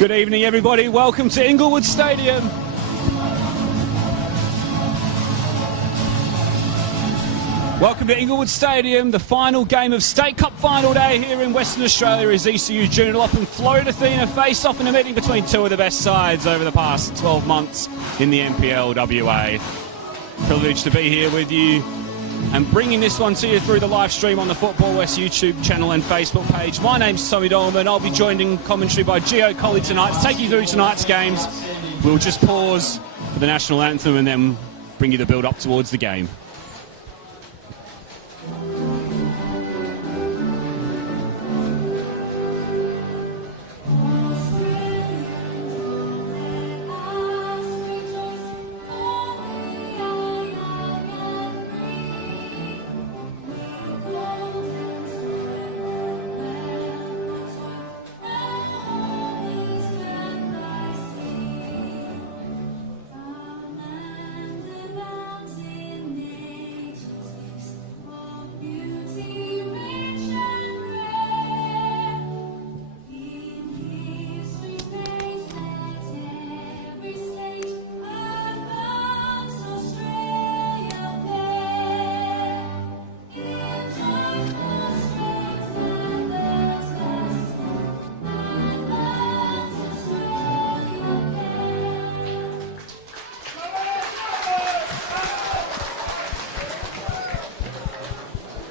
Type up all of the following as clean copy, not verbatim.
Good evening, everybody. Welcome to Inglewood Stadium. Welcome to Inglewood Stadium. The final game of State Cup final day here in Western Australia is ECU Joondalup and Floreat Athena face off in a meeting between two of the best sides over the past 12 months in the NPL WA. Privileged to be here with you and bringing this one to you through the live stream on the Football West YouTube channel and Facebook page. My name's Tommy Dolman. I'll be joined in commentary by Gio Colley tonight to take you through tonight's games. We'll just pause for the national anthem and then bring you the build up towards the game.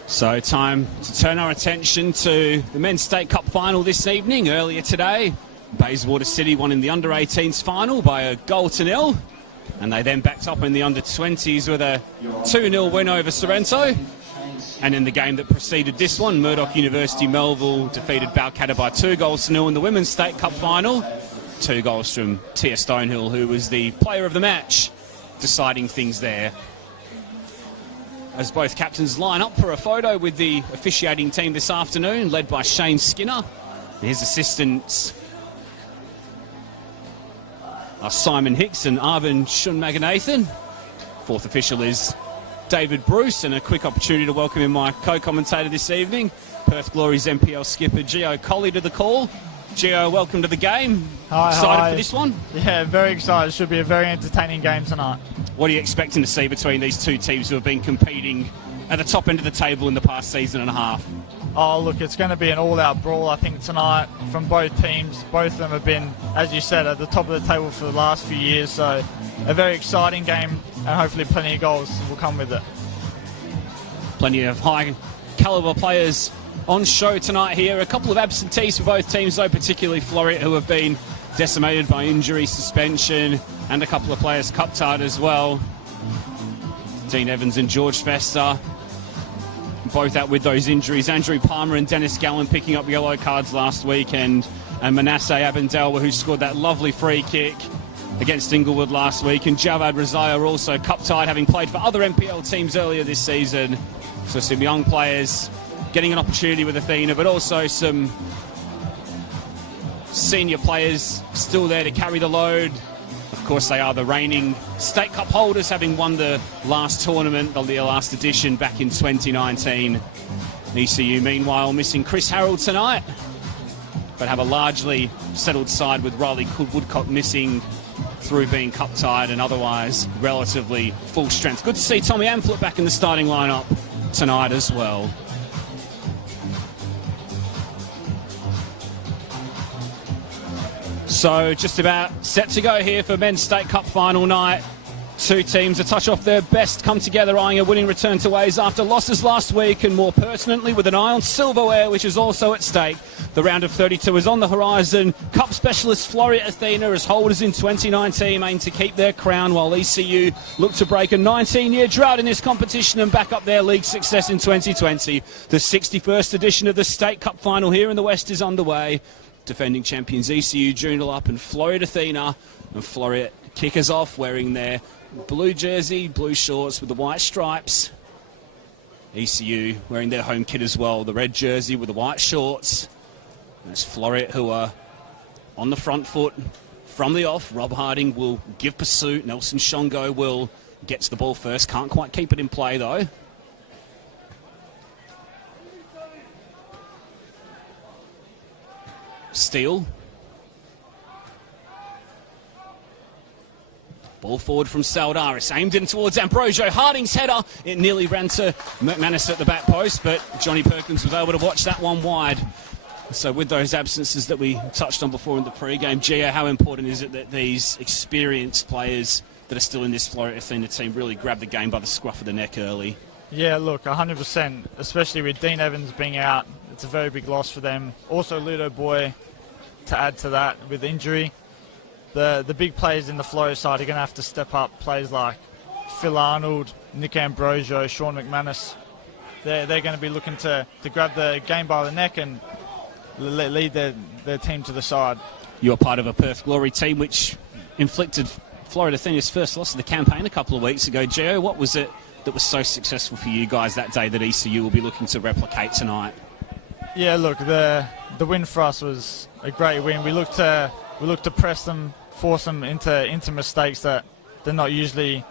So time to turn our attention to the Men's State Cup final this evening. Earlier today, Bayswater City won in the under-18s final by a 1-0. And they then backed up in the under-20s with a 2-0 win over Sorrento. And in the game that preceded this one, Murdoch University Melville defeated Balcatta by 2-0 in the Women's State Cup final. 2 goals from Tia Stonehill, who was the player of the match, deciding things there. As both captains line up for a photo with the officiating team this afternoon, led by Shane Skinner. His assistants are Simon Hicks and Arvin Shunmaganathan. Fourth official is David Bruce, and a quick opportunity to welcome in my co-commentator this evening, Perth Glory's NPL skipper Gio Colley to the call. Gio, welcome to the game. Hi, excited for this one? Yeah, very excited. Should be a very entertaining game tonight. What are you expecting to see between these two teams who have been competing at the top end of the table in the past season and a half? Oh, look, it's going to be an all-out brawl, I think, tonight from both teams. Both of them have been, as you said, at the top of the table for the last few years. So a very exciting game, and hopefully plenty of goals will come with it. Plenty of high-calibre players on show tonight here. A couple of absentees for both teams, though, particularly Floreat, who have been decimated by injury, suspension, and a couple of players cup-tied as well. Dean Evans and George Fester, both out with those injuries. Andrew Palmer and Dennis Gallen picking up yellow cards last weekend, and Manasseh Abendalwa, who scored that lovely free kick against Inglewood last week, and Javad Razaya also cup-tied, having played for other NPL teams earlier this season. So some young players getting an opportunity with Athena, but also some senior players still there to carry the load. Of course, they are the reigning State Cup holders, having won the last tournament, the last edition back in 2019. ECU, meanwhile, missing Chris Harrell tonight, but have a largely settled side with Riley Woodcock missing through being cup-tied and otherwise relatively full strength. Good to see Tommy Amphlett back in the starting lineup tonight as well. So just about set to go here for Men's State Cup final night. Two teams a touch off their best come together, eyeing a winning return to ways after losses last week, and more pertinently with an eye on silverware, which is also at stake. The round of 32 is on the horizon. Cup specialist Floreat Athena, as holders in 2019, aim to keep their crown, while ECU look to break a 19-year drought in this competition and back up their league success in 2020. The 61st edition of the State Cup final here in the West is underway. Defending champions ECU Joondalup and Floreat Athena, and Floreat kick us off wearing their blue jersey, blue shorts with the white stripes. ECU wearing their home kit as well, the red jersey with the white shorts. That's Floreat, who are on the front foot from the off. Rob Harding will give pursuit. Nelson Shongo will get to the ball first. Can't quite keep it in play though. Steele Ball forward from Saldaris, aimed in towards Ambrosio. Harding's header, it nearly ran to McManus at the back post, but Johnny Perkins was able to watch that one wide. So with those absences that we touched on before in the pre-game, Gio, how important is it that these experienced players that are still in this Floreat Athena team really grab the game by the scruff of the neck early? Yeah, look, 100%, especially with Dean Evans being out. It's a very big loss for them. Also Ludo Boy to add to that with injury. The big players in the Floreat side are going to have to step up. Players like Phil Arnold, Nick Ambrosio, Sean McManus. They're going to be looking to grab the game by the neck and lead their team to the side. You're part of a Perth Glory team which inflicted Floreat Athena's first loss of the campaign a couple of weeks ago. Gio, what was it that was so successful for you guys that day that ECU will be looking to replicate tonight? Yeah, look, the win for us was a great win. We looked to press them, force them into mistakes that they're not usually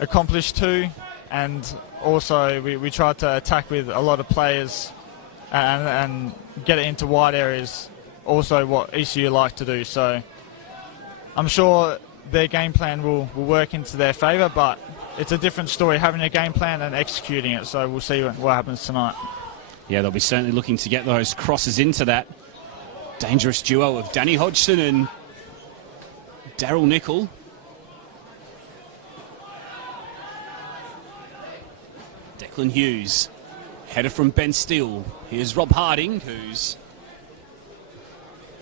accomplished to, and also we tried to attack with a lot of players and get it into wide areas, also what ECU like to do. So I'm sure their game plan will work into their favour, but it's a different story having a game plan and executing it, so we'll see what happens tonight. Yeah, they'll be certainly looking to get those crosses into that dangerous duo of Danny Hodgson and Daryl Nickel. Declan Hughes, header from Ben Steele. Here's Rob Harding, who's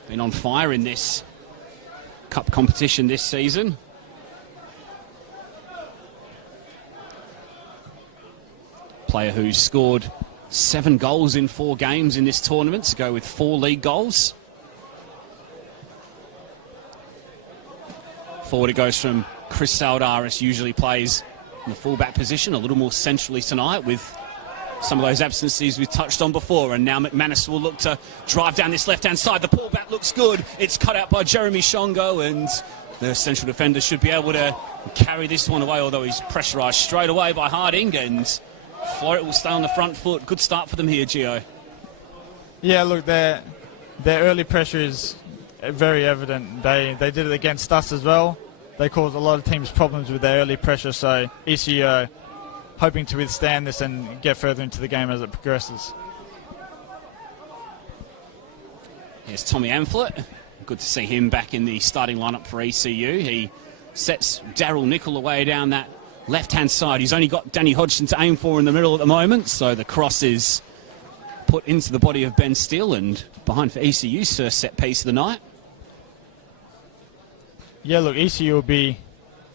been on fire in this cup competition this season. Player who's scored 7 goals in 4 games in this tournament to go with 4 league goals. Forward it goes from Chris Saldaris, usually plays in the fullback position, a little more centrally tonight with some of those absences we've touched on before. And now McManus will look to drive down this left-hand side. The pullback looks good. It's cut out by Jeremy Shongo, and the central defender should be able to carry this one away, although he's pressurised straight away by Harding, and Floreat will stay on the front foot. Good start for them here, Gio. Yeah, look, their early pressure is very evident. They did it against us as well. They caused a lot of teams problems with their early pressure, so ECU hoping to withstand this and get further into the game as it progresses. Here's Tommy Amphlett. Good to see him back in the starting lineup for ECU. He sets Daryl Nickel away down that left-hand side. He's only got Danny Hodgson to aim for in the middle at the moment, so the cross is put into the body of Ben Steele and behind for ECU's first set piece of the night. Yeah, look, ECU will be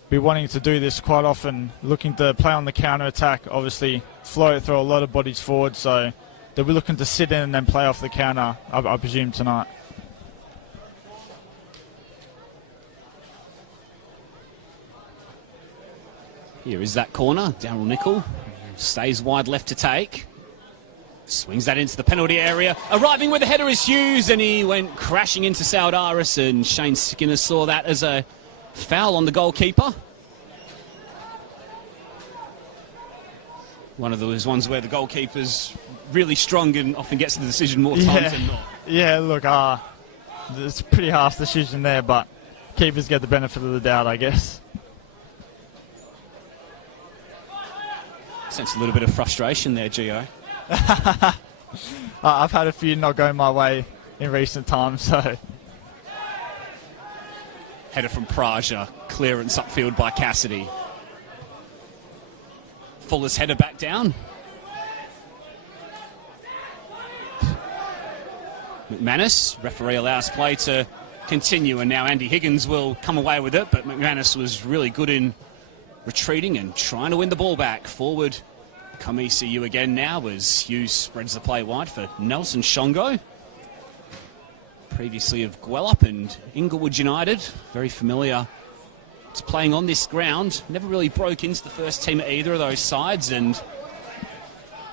wanting to do this quite often, looking to play on the counter-attack. Obviously, Floreat throw a lot of bodies forward, so they'll be looking to sit in and then play off the counter, I presume, tonight. Here is that corner. Daryl Nickel stays wide left to take. Swings that into the penalty area. Arriving with the header is Hughes, and he went crashing into Saldaris, and Shane Skinner saw that as a foul on the goalkeeper. One of those ones where the goalkeeper's really strong and often gets the decision more times than not. Yeah, look, it's a pretty harsh decision there, but keepers get the benefit of the doubt, I guess. Sense a little bit of frustration there, Gio. I've had a few not going my way in recent times, so. Header from Praja, clearance upfield by Cassidy. Fuller's header back down. McManus, referee allows play to continue, and now Andy Higgins will come away with it, but McManus was really good in retreating and trying to win the ball back. Forward come ECU again now as Hughes spreads the play wide for Nelson Shongo. Previously of Guelph and Inglewood United, very familiar to playing on this ground. Never really broke into the first team at either of those sides, and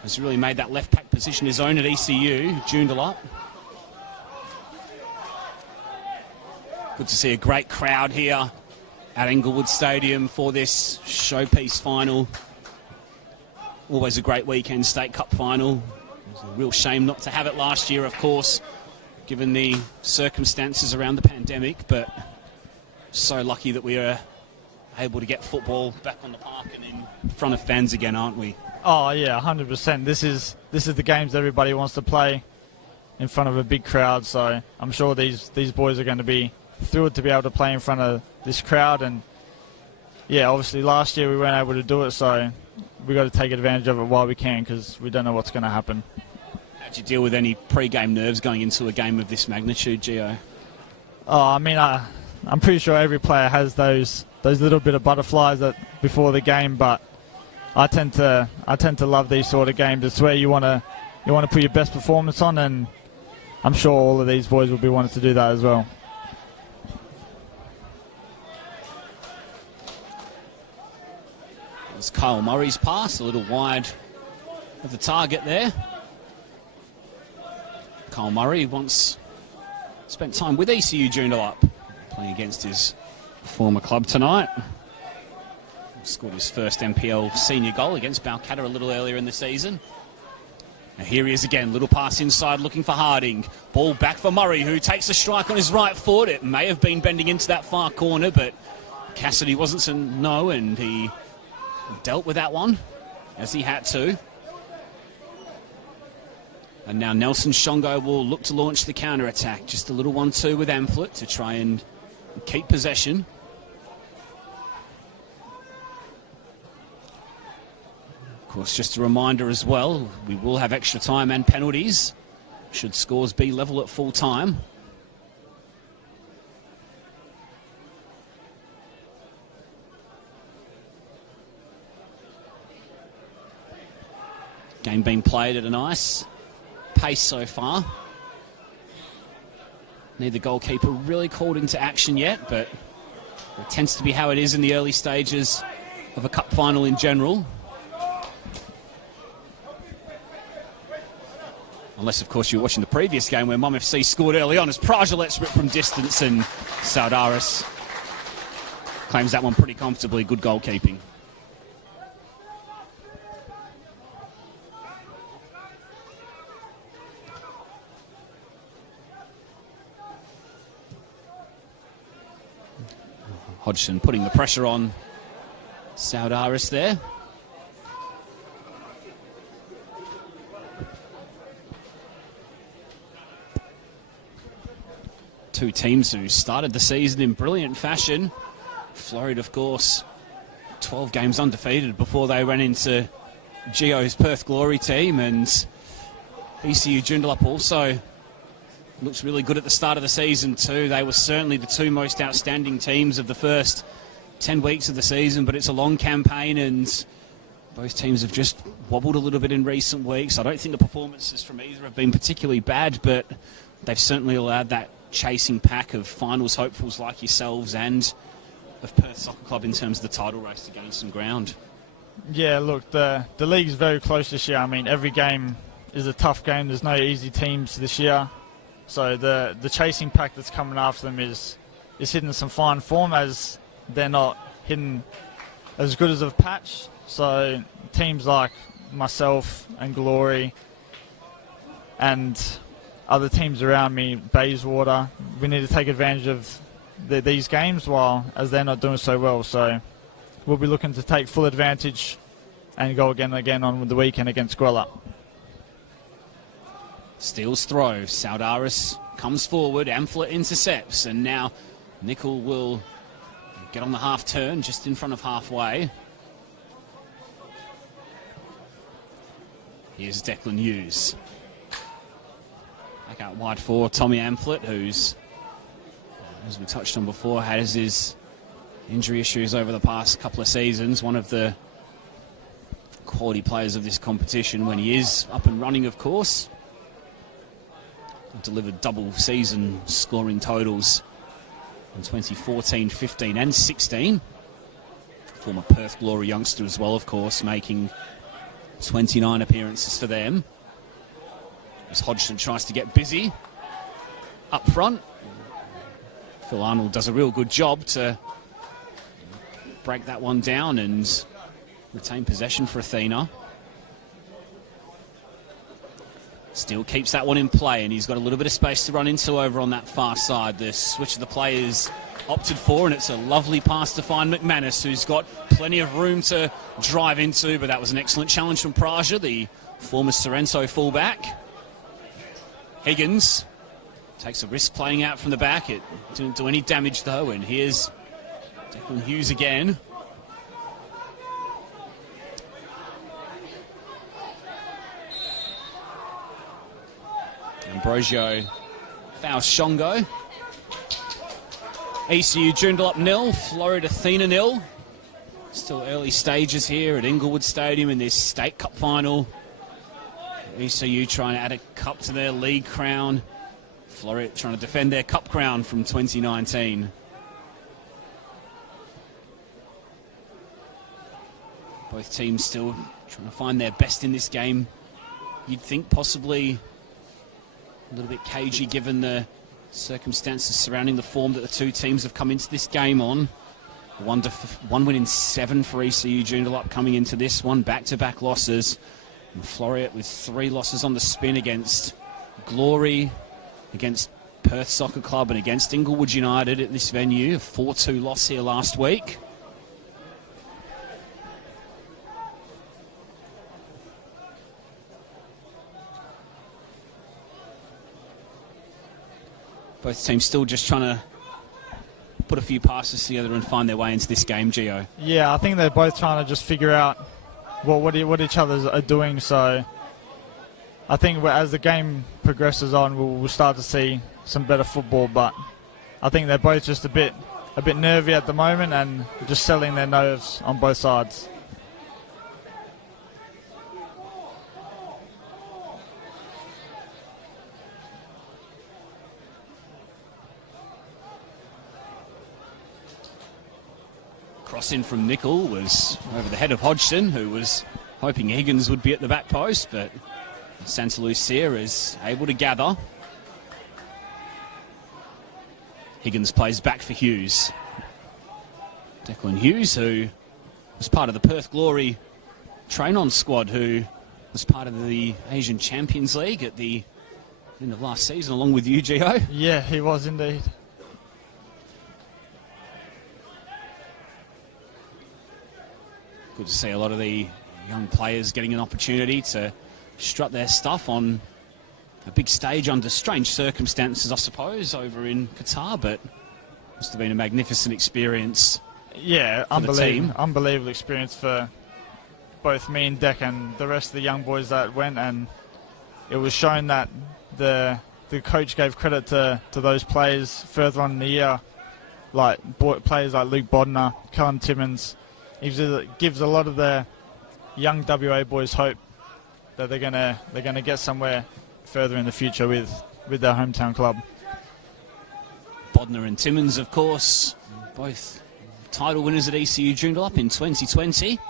has really made that left pack position his own at ECU. Joondalup. Good to see a great crowd here at Inglewood Stadium for this showpiece final. Always a great weekend, State Cup final. It was a real shame not to have it last year, of course, given the circumstances around the pandemic, but so lucky that we are able to get football back on the park and in front of fans again, aren't we? Oh yeah, 100%. This is the games that everybody wants to play in front of a big crowd. So I'm sure these boys are going to be thrilled to be able to play in front of this crowd. And yeah, obviously last year we weren't able to do it, so we got to take advantage of it while we can, because we don't know what's going to happen. How'd you deal with any pre-game nerves going into a game of this magnitude, Gio? Oh, I mean, I'm pretty sure every player has those little bit of butterflies before the game, but I tend to love these sort of games. It's where you want to put your best performance on, and I'm sure all of these boys will be wanting to do that as well. It was Kyle Murray's pass, a little wide of the target there. Kyle Murray once spent time with ECU Joondalup, playing against his former club tonight. Scored his first NPL senior goal against Balcatta a little earlier in the season. Now here he is again, little pass inside looking for Harding. Ball back for Murray, who takes a strike on his right foot. It may have been bending into that far corner, but Cassidy wasn't to know, and he dealt with that one as he had to. And now Nelson Shongo will look to launch the counter-attack. Just a little 1-2 with Amphlett to try and keep possession. Of course, just a reminder as well, we will have extra time and penalties should scores be level at full time. Game being played at a nice pace so far. Neither goalkeeper really called into action yet, but it tends to be how it is in the early stages of a cup final in general. Unless, of course, you were watching the previous game where Mum FC scored early on as Prajalets ripped from distance, and Saudaris claims that one pretty comfortably. Good goalkeeping. Hodgson putting the pressure on Saudaris there. Two teams who started the season in brilliant fashion. Floreat, of course, 12 games undefeated before they ran into Gio's Perth Glory team, and ECU Joondalup also looks really good at the start of the season too. They were certainly the two most outstanding teams of the first 10 weeks of the season, but it's a long campaign and both teams have just wobbled a little bit in recent weeks. I don't think the performances from either have been particularly bad, but they've certainly allowed that chasing pack of finals hopefuls like yourselves and of Perth Soccer Club in terms of the title race to gain some ground. Yeah, look, the league's very close this year. I mean, every game is a tough game. There's no easy teams this year. So the chasing pack that's coming after them is hitting some fine form, as they're not hitting as good as a patch. So teams like myself and Glory and other teams around me, Bayswater, we need to take advantage of these games as they're not doing so well. So we'll be looking to take full advantage and go again on the weekend against Gwelup. Steals throw. Saudaris comes forward. Amphlett intercepts. And now Nickel will get on the half turn just in front of halfway. Here's Declan Hughes. Back out wide for Tommy Amphlett, who's, as we touched on before, has his injury issues over the past couple of seasons. One of the quality players of this competition when he is up and running, of course. Delivered double season scoring totals in 2014, 15 and 16. Former Perth Glory youngster as well, of course, making 29 appearances for them. As Hodgson tries to get busy up front. Phil Arnold does a real good job to break that one down and retain possession for Athena. Still keeps that one in play, and he's got a little bit of space to run into over on that far side. The switch of the players opted for, and it's a lovely pass to find McManus, who's got plenty of room to drive into, but that was an excellent challenge from Praja, the former Sorrento fullback. Higgins takes a risk playing out from the back. It didn't do any damage though, and here's Declan Hughes again. Ambrosio fouls Shongo. ECU Joondalup 0, Floreat Athena 0. Still early stages here at Inglewood Stadium in this State Cup final. ECU trying to add a cup to their league crown. Floreat trying to defend their cup crown from 2019. Both teams still trying to find their best in this game. You'd think possibly a little bit cagey given the circumstances surrounding the form that the two teams have come into this game on. One win in 7 for ECU Joondalup coming into this one, back-to-back losses. And Floreat with 3 losses on the spin against Glory, against Perth Soccer Club and against Inglewood United at this venue. A 4-2 loss here last week. Both teams still just trying to put a few passes together and find their way into this game, Gio. Yeah, I think they're both trying to just figure out what each other are doing. So I think as the game progresses on, we'll start to see some better football. But I think they're both just a bit nervy at the moment and just selling their nerves on both sides. Cross in from Nickel was over the head of Hodgson, who was hoping Higgins would be at the back post, but Santa Lucia is able to gather. Higgins plays back for Hughes. Declan Hughes, who was part of the Perth Glory train-on squad, who was part of the Asian Champions League at the end of last season, along with you, Gio. Yeah, he was indeed. Good to see a lot of the young players getting an opportunity to strut their stuff on a big stage under strange circumstances, I suppose, over in Qatar, but must have been a magnificent experience. Yeah, for the team. unbelievable experience for both me and Deck and the rest of the young boys that went, and it was shown that the coach gave credit to those players further on in the year, like players like Luke Bodner, Cullen Timmins. It gives a lot of the young WA boys hope that they're gonna get somewhere further in the future with their hometown club. Bodner and Timmins, of course, both title winners at ECU Joondalup in 2020.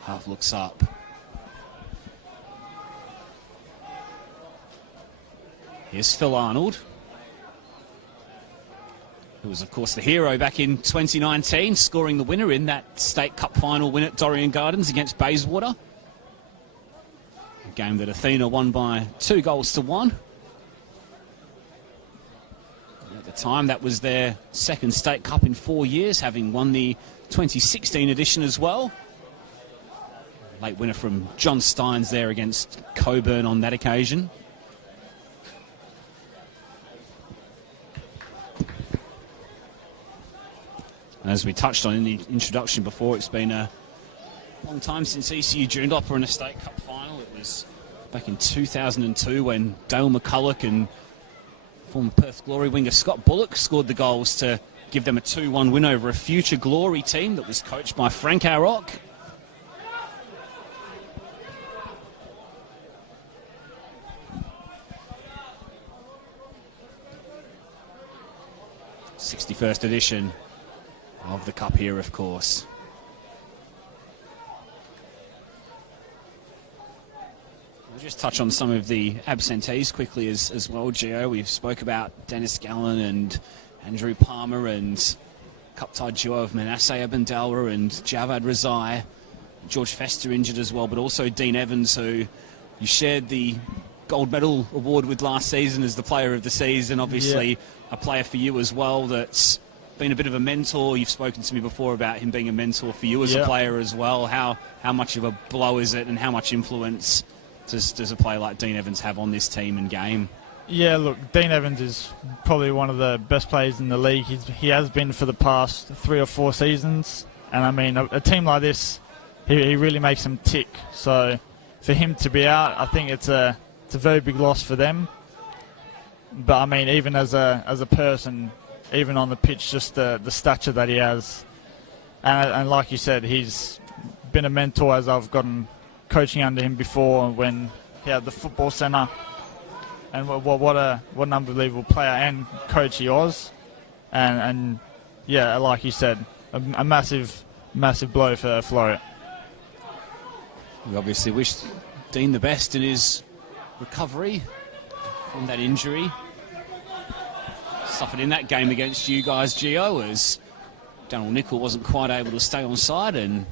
Half looks up. Here's Phil Arnold, who was, of course, the hero back in 2019, scoring the winner in that State Cup final win at Dorrien Gardens against Bayswater. A game that Athena won by 2-1. At the time, that was their second State Cup in 4 years, having won the 2016 edition as well. Late winner from John Steins there against Coburn on that occasion. As we touched on in the introduction before, it's been a long time since ECU Joondalup were in a State Cup final. It was back in 2002 when Dale McCulloch and former Perth Glory winger Scott Bullock scored the goals to give them a 2-1 win over a future Glory team that was coached by Frank Arrock. '61st edition of the Cup here, of course. We'll just touch on some of the absentees quickly as well, Gio. We've spoke about Dennis Gallen and Andrew Palmer and cup-tied duo of Manasseh Abendalwa and Javad Razai. George Fester injured as well, but also Dean Evans, who you shared the gold medal award with last season as the player of the season. Obviously, a player for you as well that's been a bit of a mentor. You've spoken to me before about him being a mentor for you as a player as well. How much of a blow is it, and how much influence does a player like Dean Evans have on this team and game? Yeah, look, Dean Evans is probably one of the best players in the league. He has been for the past 3 or 4 seasons. And, I mean, a team like this, he really makes them tick. So, for him to be out, I think it's a very big loss for them. But, I mean, even as a person, even on the pitch, just the stature that he has. And like you said, he's been a mentor as I've gotten coaching under him before when he had the football centre. And what an unbelievable player and coach he was. And yeah, like you said, a massive blow for Floreat. We obviously wish Dean the best in his recovery from that injury. Suffered in that game against you guys, Gio, as Darryl Nicol wasn't quite able to stay on side, and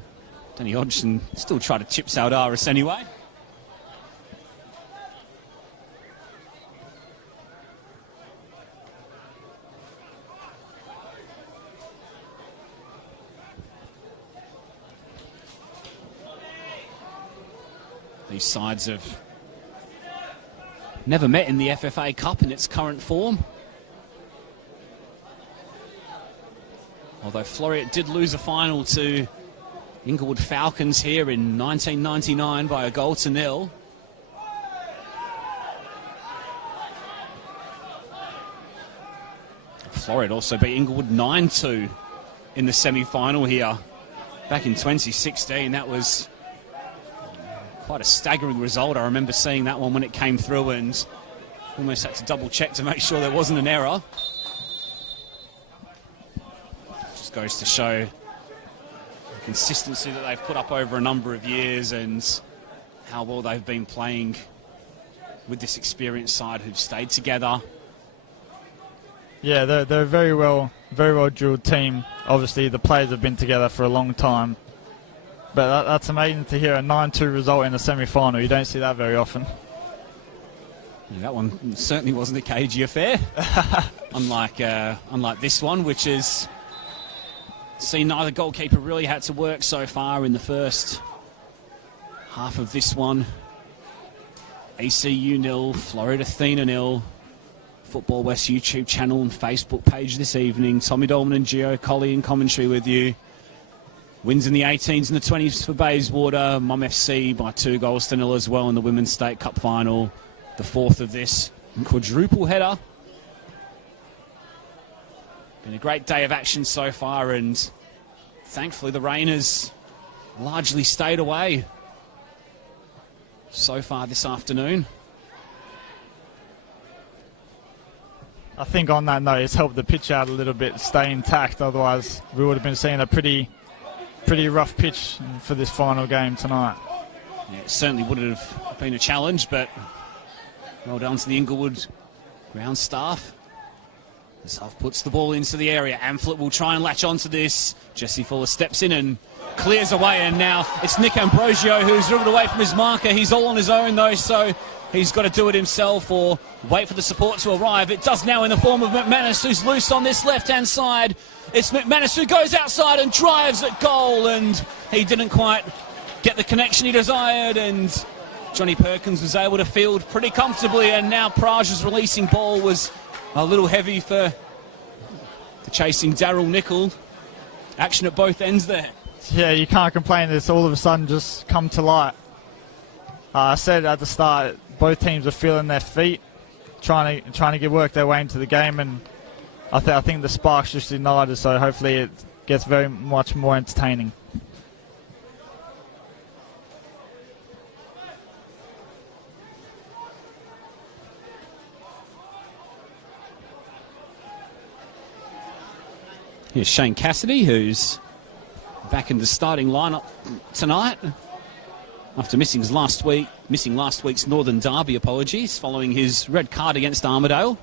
Danny Hodgson still tried to chip Saldaris anyway. These sides have never met in the FFA Cup in its current form. Although Floreat did lose a final to Inglewood Falcons here in 1999 by a 0-0. Floreat also beat Inglewood 9-2 in the semi-final here back in 2016. That was quite a staggering result. I remember seeing that one when it came through and almost had to double check to make sure there wasn't an error. Just goes to show the consistency that they've put up over a number of years and how well they've been playing with this experienced side who've stayed together. Yeah, they're a very well drilled team. Obviously, the players have been together for a long time. But that's amazing to hear a 9-2 result in a semi-final. You don't see that very often. Yeah, that one certainly wasn't a cagey affair. unlike this one, which has seen neither goalkeeper really had to work so far in the first half of this one. ECU 0, Floreat Athena 0. Football West YouTube channel and Facebook page this evening. Tommy Dolman and Gio Colley in commentary with you. Wins in the 18s and the 20s for Bayswater. Mum FC by 2-0 as well in the Women's State Cup final. The fourth of this quadruple header. Been a great day of action so far, and thankfully the rain has largely stayed away so far this afternoon. I think on that note, it's helped the pitch out a little bit, stay intact. Otherwise, we would have been seeing a pretty rough pitch for this final game tonight. Yeah, it certainly would have been a challenge, but well done to the Inglewood ground staff. The staff puts the ball into the area. Amphlett will try and latch onto this. Jesse Fuller steps in and clears away, and now it's Nick Ambrosio who's dribbled away from his marker. He's all on his own though, so he's got to do it himself or wait for the support to arrive. It does now in the form of McManus, who's loose on this left-hand side. It's McManus who goes outside and drives at goal, and he didn't quite get the connection he desired, and Johnny Perkins was able to field pretty comfortably, and now Prage's releasing ball was a little heavy for the chasing Darryl Nicol. Action at both ends there. Yeah, you can't complain. It's all of a sudden just come to light. I said at the start, both teams are feeling their feet, trying to work their way into the game, and I think the sparks just ignited, so hopefully it gets very much more entertaining. Here's Shane Cassidy, who's back in the starting lineup tonight after missing last week's Northern Derby, apologies, following his red card against Armidale.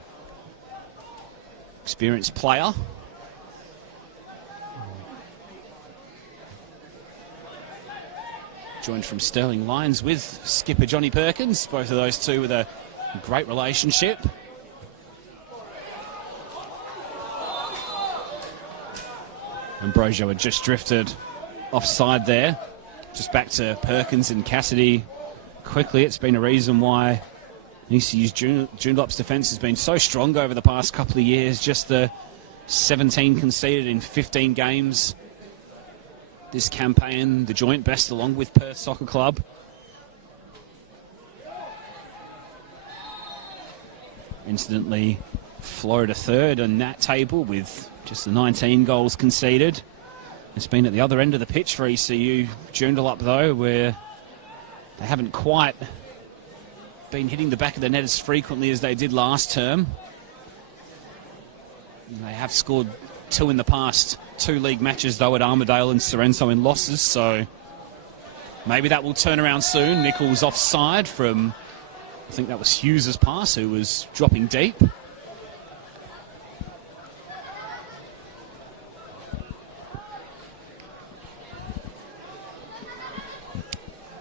Experienced player. joined from Sterling Lions with skipper Johnny Perkins. Both of those two with a great relationship. Ambrosio had just drifted offside there. Just back to Perkins and Cassidy quickly. It's been a reason why ECU's Joondalup's defence has been so strong over the past couple of years. Just the 17 conceded in 15 games this campaign, the joint best along with Perth Soccer Club. Incidentally, Florida third on that table with just the 19 goals conceded. It's been at the other end of the pitch for ECU Joondalup though, where they haven't quite been hitting the back of the net as frequently as they did last term. They have scored 2 in the past 2 league matches though at Armidale and Sorrento in losses, so maybe that will turn around soon. Nichols offside from, I think that was Hughes' pass, who was dropping deep.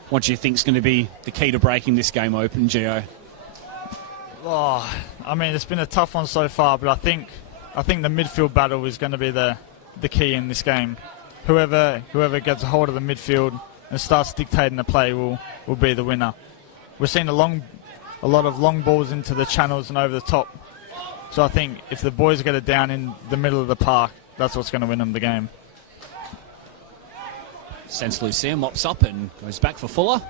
What do you think is going to be the key to breaking this game open, Gio? Oh, I mean, it's been a tough one so far, but I think the midfield battle is going to be the key in this game. Whoever gets a hold of the midfield and starts dictating the play will be the winner. We're seeing a lot of long balls into the channels and over the top. So I think if the boys get it down in the middle of the park, that's what's going to win them the game. Sense Lucia mops up and goes back for Fuller.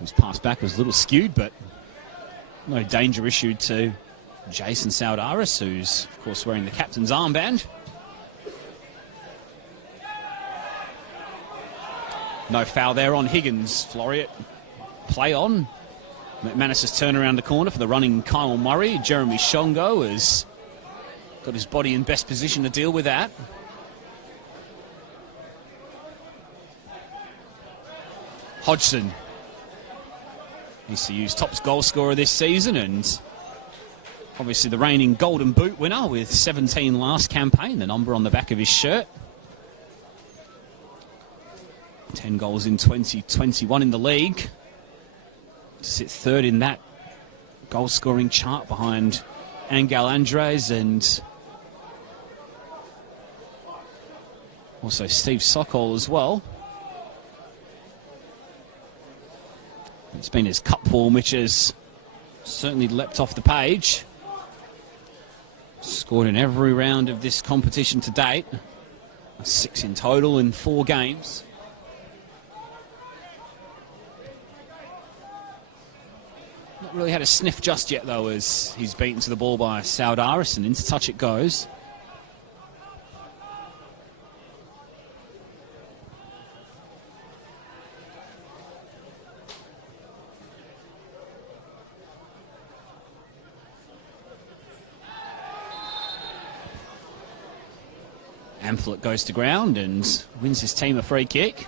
His pass back was a little skewed, but no danger issued to Jason Saudaris, who's, of course, wearing the captain's armband. No foul there on Higgins. Floreat play on. McManus has turned around the corner for the running Kyle Murray. Jeremy Shongo has got his body in best position to deal with that. Hodgson, ECU's top goal scorer this season, and obviously the reigning Golden Boot winner with 17 last campaign, the number on the back of his shirt. 10 goals in 2021 in the league. To sit third in that goal-scoring chart behind Angel Andres and also Steve Sokol as well. It's been his cup form which has certainly leapt off the page. Scored in every round of this competition to date. 6 in total in 4 games. Not really had a sniff just yet though, as he's beaten to the ball by Saudaris, and into touch it goes. Amphlett goes to ground and wins his team a free kick.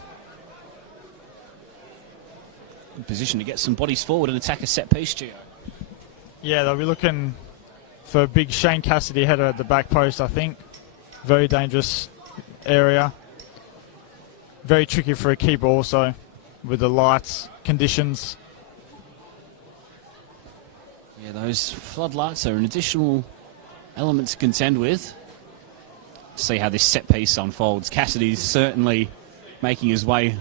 Good position to get some bodies forward and attack a set piece, Gio. Yeah, they'll be looking for a big Shane Cassidy header at the back post, I think. Very dangerous area. Very tricky for a keeper also, with the lights, conditions. Yeah, those floodlights are an additional element to contend with. See how this set piece unfolds. Cassidy's certainly making his way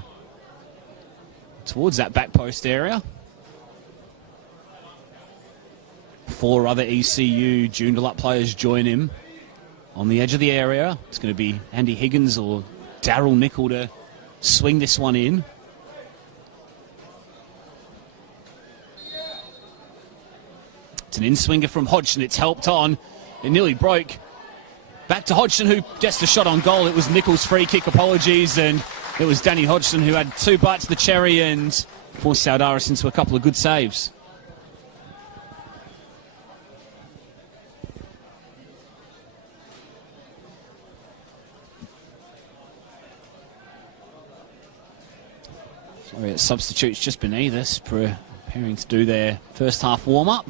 towards that back post area. 4 other ECU Joondalup players join him on the edge of the area. It's going to be Andy Higgins or Daryl Nichol to swing this one in. It's an in-swinger from Hodgson. It's helped on. It nearly broke. Back to Hodgson, who gets the shot on goal. It was Nichols' free kick, apologies, and it was Danny Hodgson who had 2 bites of the cherry and forced Saudaris into a couple of good saves. Floreat substitutes just beneath us, preparing to do their first half warm-up.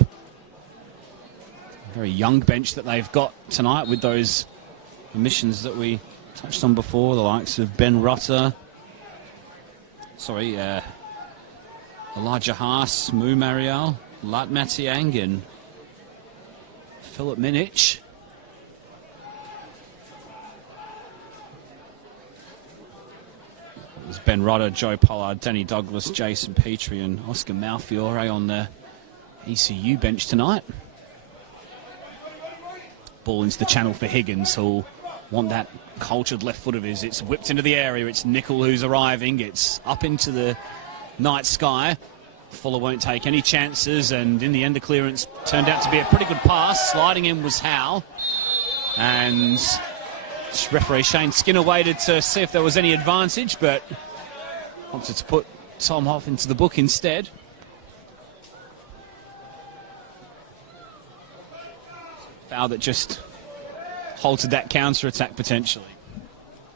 Very young bench that they've got tonight with those emissions that we touched on before, the likes of Ben Rutter, Sorry, Elijah Haas, Mu Marial, Lat Matiang and Philip Minich. It was Ben Rodder, Joe Pollard, Danny Douglas, Jason Petrie and Oscar Malfiore on the ECU bench tonight. Ball into the channel for Higgins, who'll want that cultured left foot of his. It's whipped into the area. It's Nickel who's arriving. It's up into the night sky. Fuller won't take any chances, and in the end the clearance turned out to be a pretty good pass. Sliding in was Howe, and referee Shane Skinner waited to see if there was any advantage, but opted to put Tom Hoff into the book instead. Foul that just halted that counter-attack potentially.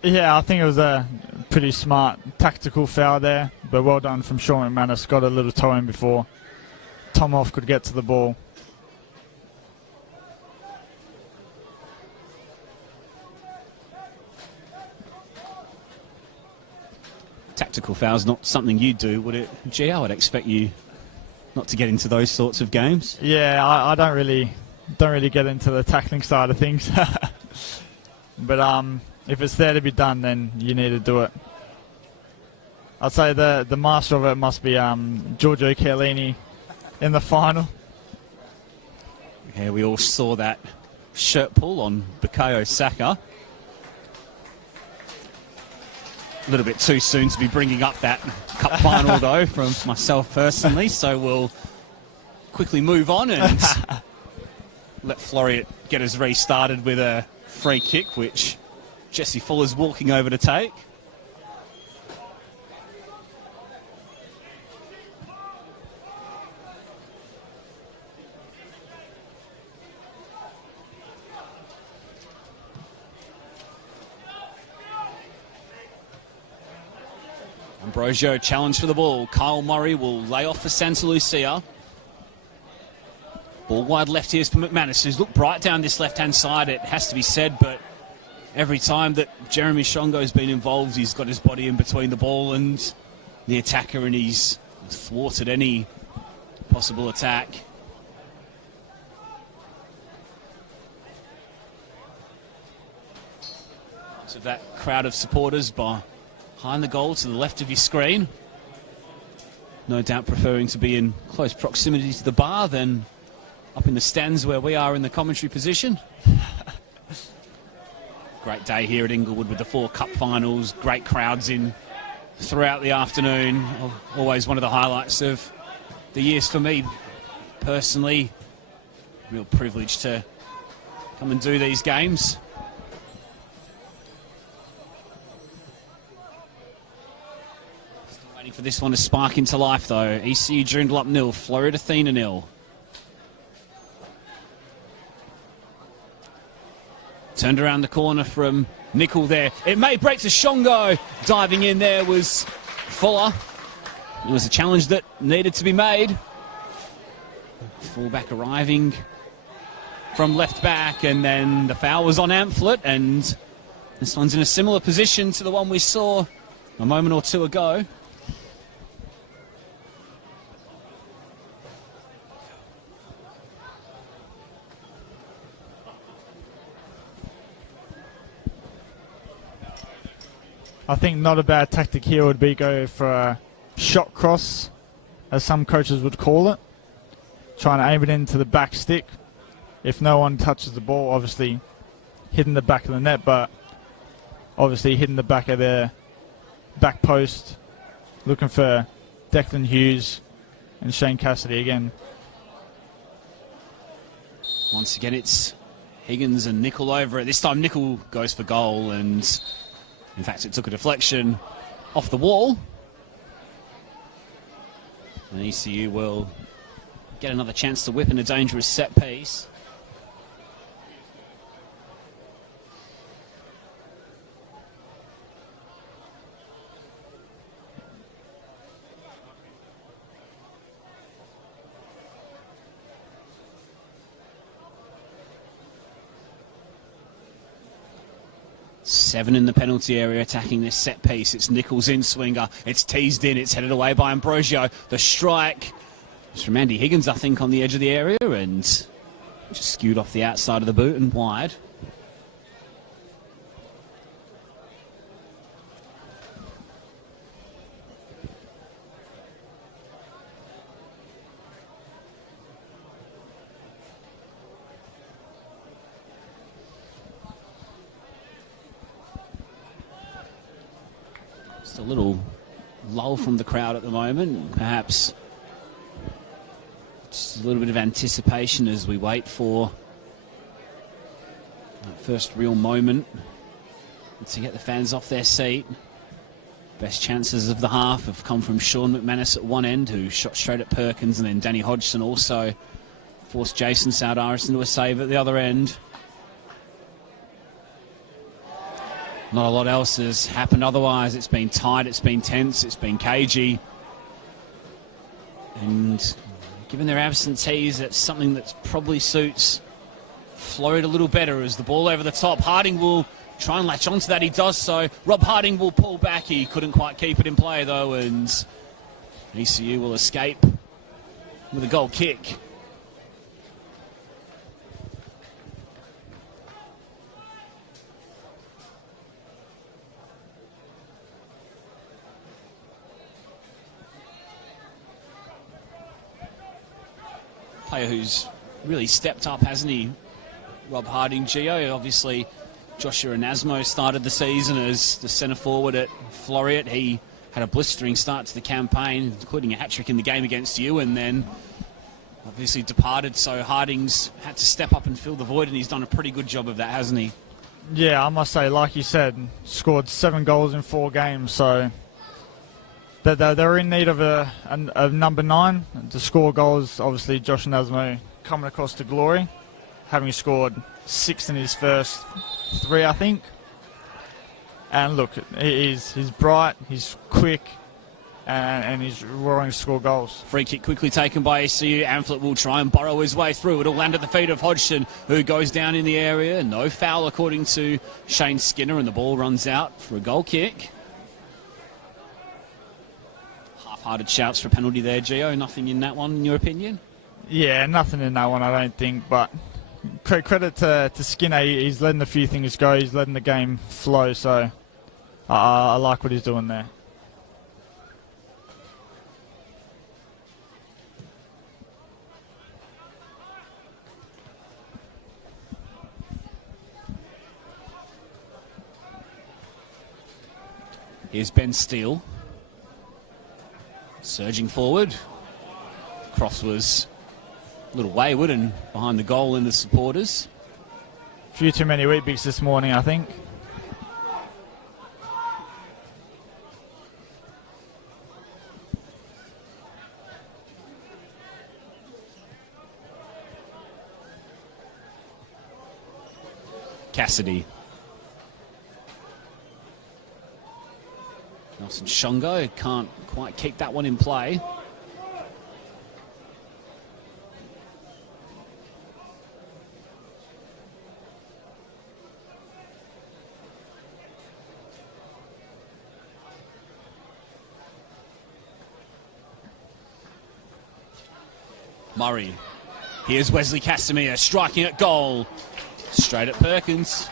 Yeah, I think it was a pretty smart tactical foul there, but well done from Sean McManus. Got a little toe in before Tom Hoff could get to the ball. Tactical foul's not something you do, would it, G? I would expect you not to get into those sorts of games. Yeah, I don't really get into the tackling side of things. But if it's there to be done, then you need to do it. I'd say the master of it must be Giorgio Chiellini in the final. Yeah, we all saw that shirt pull on Bukayo Saka. A little bit too soon to be bringing up that cup final, though, from myself personally. So we'll quickly move on and let Floreat get us restarted with a free kick, which Jesse Fuller's walking over to take. Ambrosio challenge for the ball. Kyle Murray will lay off for Santa Lucia. Ball wide left here for McManus, who's looked bright down this left-hand side, it has to be said, but every time that Jeremy Shongo's been involved, he's got his body in between the ball and the attacker, and he's thwarted any possible attack. So that crowd of supporters behind the goal to the left of your screen, no doubt preferring to be in close proximity to the bar than up in the stands where we are in the commentary position. Great day here at Inglewood with the 4 cup finals. Great crowds in throughout the afternoon. Always one of the highlights of the years for me personally. Real privilege to come and do these games. Still waiting for this one to spark into life though. ECU Joondalup 0, Floreat Athena 0. Turned around the corner from Nickel there. It may break to Shongo. Diving in there was Fuller. It was a challenge that needed to be made. Fullback arriving from left back, and then the foul was on Amphlett, and this one's in a similar position to the one we saw a moment or two ago. I think not a bad tactic here would be go for a shot cross, as some coaches would call it. Trying to aim it into the back stick. If no one touches the ball, obviously hitting the back of the net, but obviously hitting the back of their back post. Looking for Declan Hughes and Shane Cassidy again. Once again, it's Higgins and Nickel over it. This time Nickel goes for goal, and in fact, it took a deflection off the wall. And ECU will get another chance to whip in a dangerous set piece. 7 in the penalty area attacking this set piece. It's Nichols in swinger. It's teased in. It's headed away by Ambrosio. The strike is from Andy Higgins, I think, on the edge of the area, and just skewed off the outside of the boot and wide. Just a little lull from the crowd at the moment. Perhaps just a little bit of anticipation as we wait for that first real moment to get the fans off their seat. Best chances of the half have come from Sean McManus at one end, who shot straight at Perkins, and then Danny Hodgson also forced Jason Saudaris into a save at the other end. Not a lot else has happened otherwise. It's been tight, it's been tense, it's been cagey. And given their absentees, that's something that probably suits Floreat a little better, as the ball over the top. Harding will try and latch onto that. He does so. Rob Harding will pull back. He couldn't quite keep it in play, though, and ECU will escape with a goal kick. Player who's really stepped up, hasn't he, Rob Harding, Gio? Obviously, Joshua Anasmo started the season as the centre forward at Floreat. He had a blistering start to the campaign, including a hat-trick in the game against you, and then obviously departed, so Harding's had to step up and fill the void, and he's done a pretty good job of that, hasn't he? Yeah, I must say, like you said, scored 7 goals in 4 games, so they're in need of a number 9 to score goals. Obviously, Josh Nasmo coming across to glory, having scored 6 in his first 3, I think. And look, he's bright, he's quick, and he's roaring to score goals. Free kick quickly taken by ECU. Amphlett will try and burrow his way through. It'll land at the feet of Hodgson, who goes down in the area. No foul according to Shane Skinner, and the ball runs out for a goal kick. Half-hearted shouts for a penalty there, Gio. Nothing in that one, in your opinion? Yeah, nothing in that one, I don't think. But credit to Skinner. He's letting a few things go. He's letting the game flow. So I like what he's doing there. Here's Ben Steele. Surging forward. Cross was a little wayward and behind the goal in the supporters. A few too many Weet-Bix this morning, I think. Cassidy. Nelson Shongo can't quite kick that one in play. Murray. Here's Wesley Casimir striking at goal. Straight at Perkins.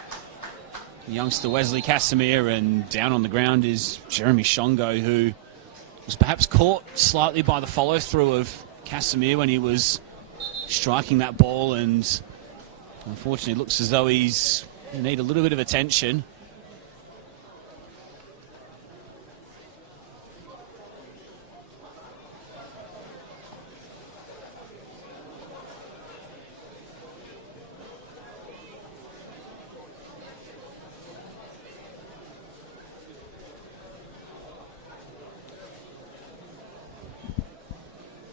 Youngster Wesley Casimir, and down on the ground is Jeremy Shongo, who was perhaps caught slightly by the follow-through of Casimir when he was striking that ball, and unfortunately looks as though he's going to need a little bit of attention.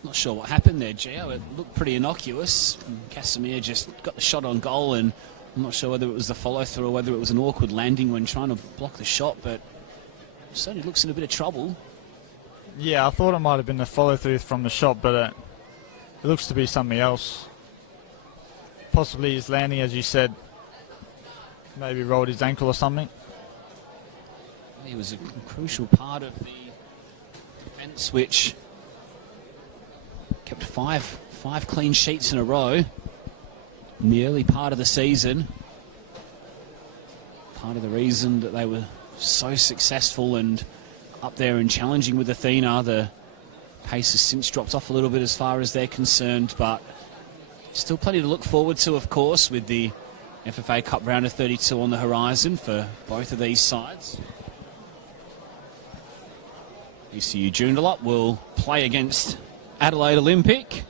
Not sure what happened there, Gio. It looked pretty innocuous. Casimir just got the shot on goal, and I'm not sure whether it was the follow-through or whether it was an awkward landing when trying to block the shot, but certainly looks in a bit of trouble. Yeah, I thought it might have been the follow-through from the shot, but it looks to be something else. Possibly his landing, as you said, maybe rolled his ankle or something. He was a crucial part of the defence, which kept five clean sheets in a row in the early part of the season. Part of the reason that they were so successful and up there and challenging with Athena. The pace has since dropped off a little bit as far as they're concerned, but still plenty to look forward to, of course, with the FFA Cup round of 32 on the horizon for both of these sides. ECU Joondalup will play against Adelaide Olympic,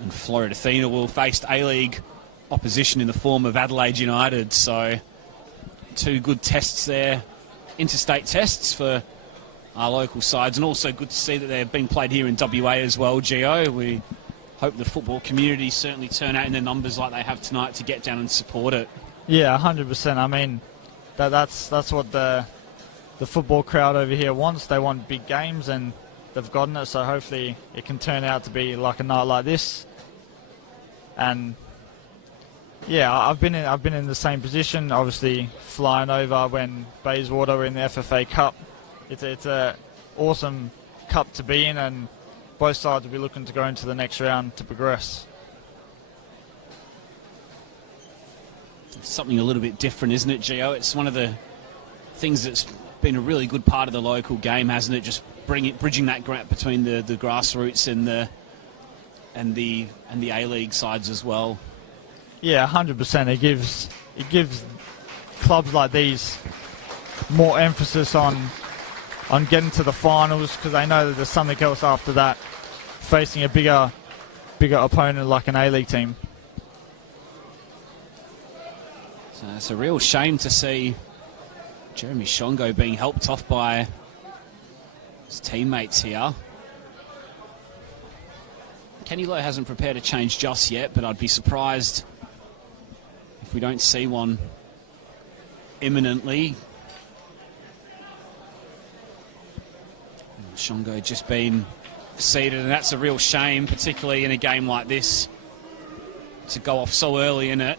and Floreat Athena will face A-League opposition in the form of Adelaide United. So 2 good tests there, interstate tests for our local sides, and also good to see that they're being played here in WA as well, Gio. We hope the football community certainly turn out in their numbers like they have tonight to get down and support it. Yeah, 100%. I mean, that's what the football crowd over here wants. They want big games, and they've gotten it, so hopefully it can turn out to be like a night like this. And yeah, I've been in the same position, obviously flying over when Bayswater were in the FFA Cup. It's a awesome cup to be in, and both sides will be looking to go into the next round to progress. It's something a little bit different, isn't it, Gio? It's one of the things that's been a really good part of the local game, hasn't it? Just bridging that gap between the grassroots and the A-League sides as well. Yeah, 100%. It gives clubs like these more emphasis on getting to the finals, because they know that there's something else after that, facing a bigger opponent like an A-League team. So it's a real shame to see Jeremy Shongo being helped off by his teammates here. Kenny Lowe hasn't prepared a change just yet, but I'd be surprised if we don't see one imminently. Shongo just been seated, and that's a real shame, particularly in a game like this, to go off so early in it.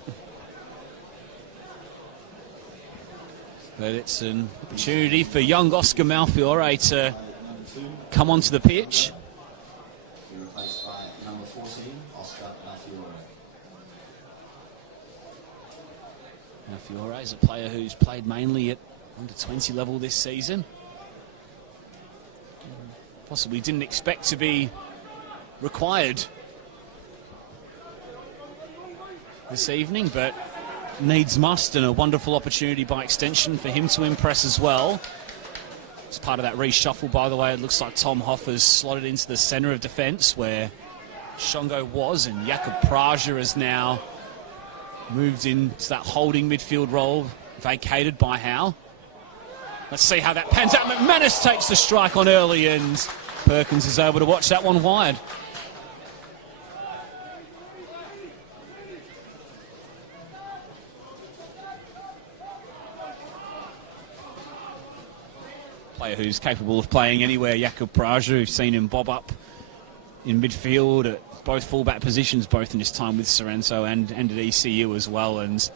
But it's an opportunity for young Oscar Malfiore to come onto the pitch. Replaced by number 14, Oscar Malfiore. Malfiore is a player who's played mainly at under 20 level this season. Possibly didn't expect to be required this evening, but needs must, and a wonderful opportunity by extension for him to impress as well. As part of that reshuffle, by the way, it looks like Tom Hoffer's slotted into the centre of defence where Shongo was, and Jakob Praja has now moved into that holding midfield role, vacated by Howe. Let's see how that pans out. McManus takes the strike on early, and Perkins is able to watch that one wide. Player who's capable of playing anywhere, Jakob Praja. We've seen him bob up in midfield at both fullback positions, both in his time with Sorrento and at ECU as well, and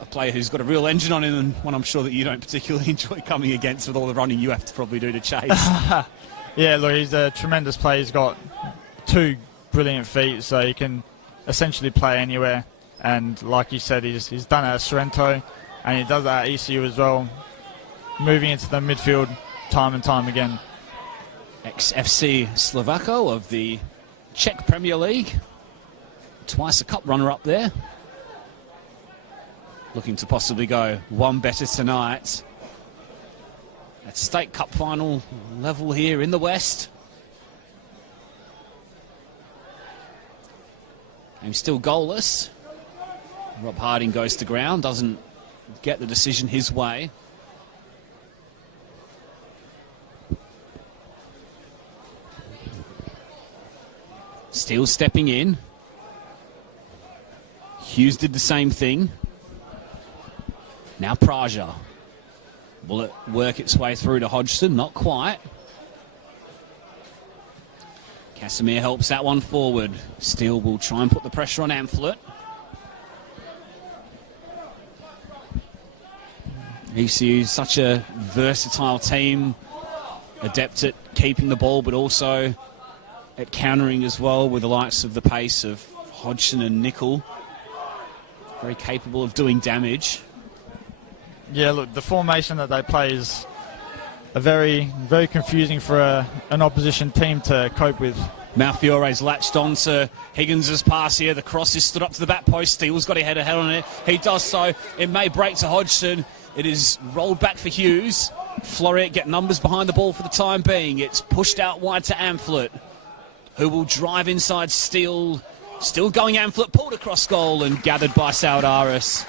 a player who's got a real engine on him, and one I'm sure that you don't particularly enjoy coming against with all the running you have to probably do to chase. Yeah, look, he's a tremendous player. He's got 2 brilliant feet, so he can essentially play anywhere. And like you said, he's done it at Sorrento, and he does that at ECU as well, moving into the midfield time and time again. Ex-FC Slovako of the Czech Premier League. Twice a cup runner-up there. Looking to possibly go one better tonight. At State Cup final level here in the West. Game still goalless. Rob Harding goes to ground, doesn't get the decision his way. Steele stepping in. Hughes did the same thing. Now Praja. Will it work its way through to Hodgson? Not quite. Casimir helps that one forward. Steele will try and put the pressure on Amphlett. ECU, such a versatile team, adept at keeping the ball, but also at countering as well with the likes of the pace of Hodgson and Nickel. Very capable of doing damage. Yeah, look, the formation that they play is a very confusing for an opposition team to cope with. Malfiore's latched on to Higgins' pass here. The cross is stood up to the back post. Steele's got a head ahead on it. He does so. It may break to Hodgson. It is rolled back for Hughes. Floreat get numbers behind the ball for the time being. It's pushed out wide to Amphlett, who will drive inside Steele. Still going Amphlett, pulled across goal and gathered by Saudaris.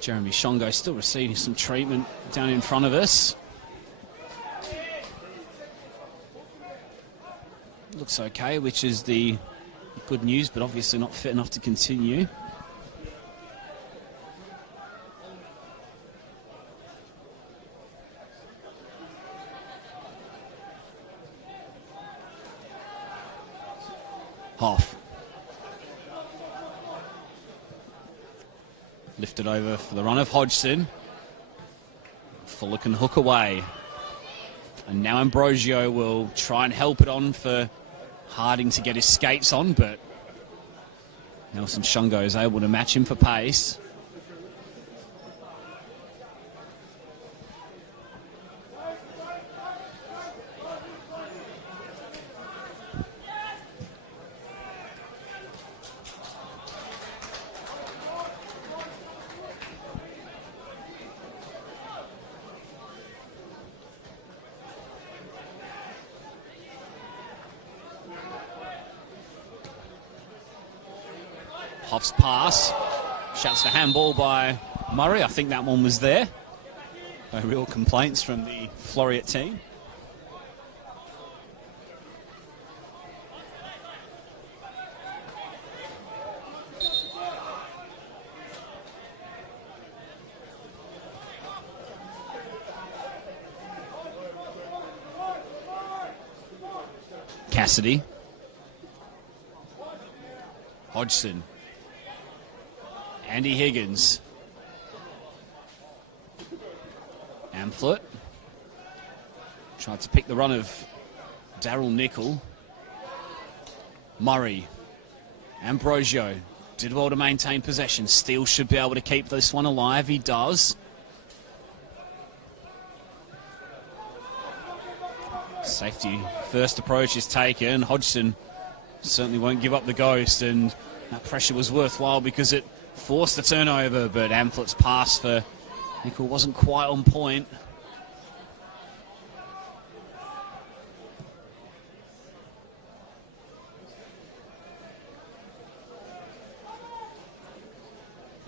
Jeremy Shongo still receiving some treatment down in front of us. Looks okay, which is the good news, but obviously not fit enough to continue. Hoff. Lifted over for the run of Hodgson. Fuller can hook away. And now Ambrosio will try and help it on for Harding to get his skates on, but Nelson Shungo is able to match him for pace. Hoff's pass. Shouts for handball by Murray. I think that one was there. No real complaints from the Floreat team. Cassidy. Hodgson. Andy Higgins. Amphlett. Tried to pick the run of Daryl Nickel. Murray. Ambrosio. Did well to maintain possession. Steele should be able to keep this one alive. He does. Safety first approach is taken. Hodgson certainly won't give up the ghost, and that pressure was worthwhile because it forced the turnover, but Amplett's pass for Nickel wasn't quite on point.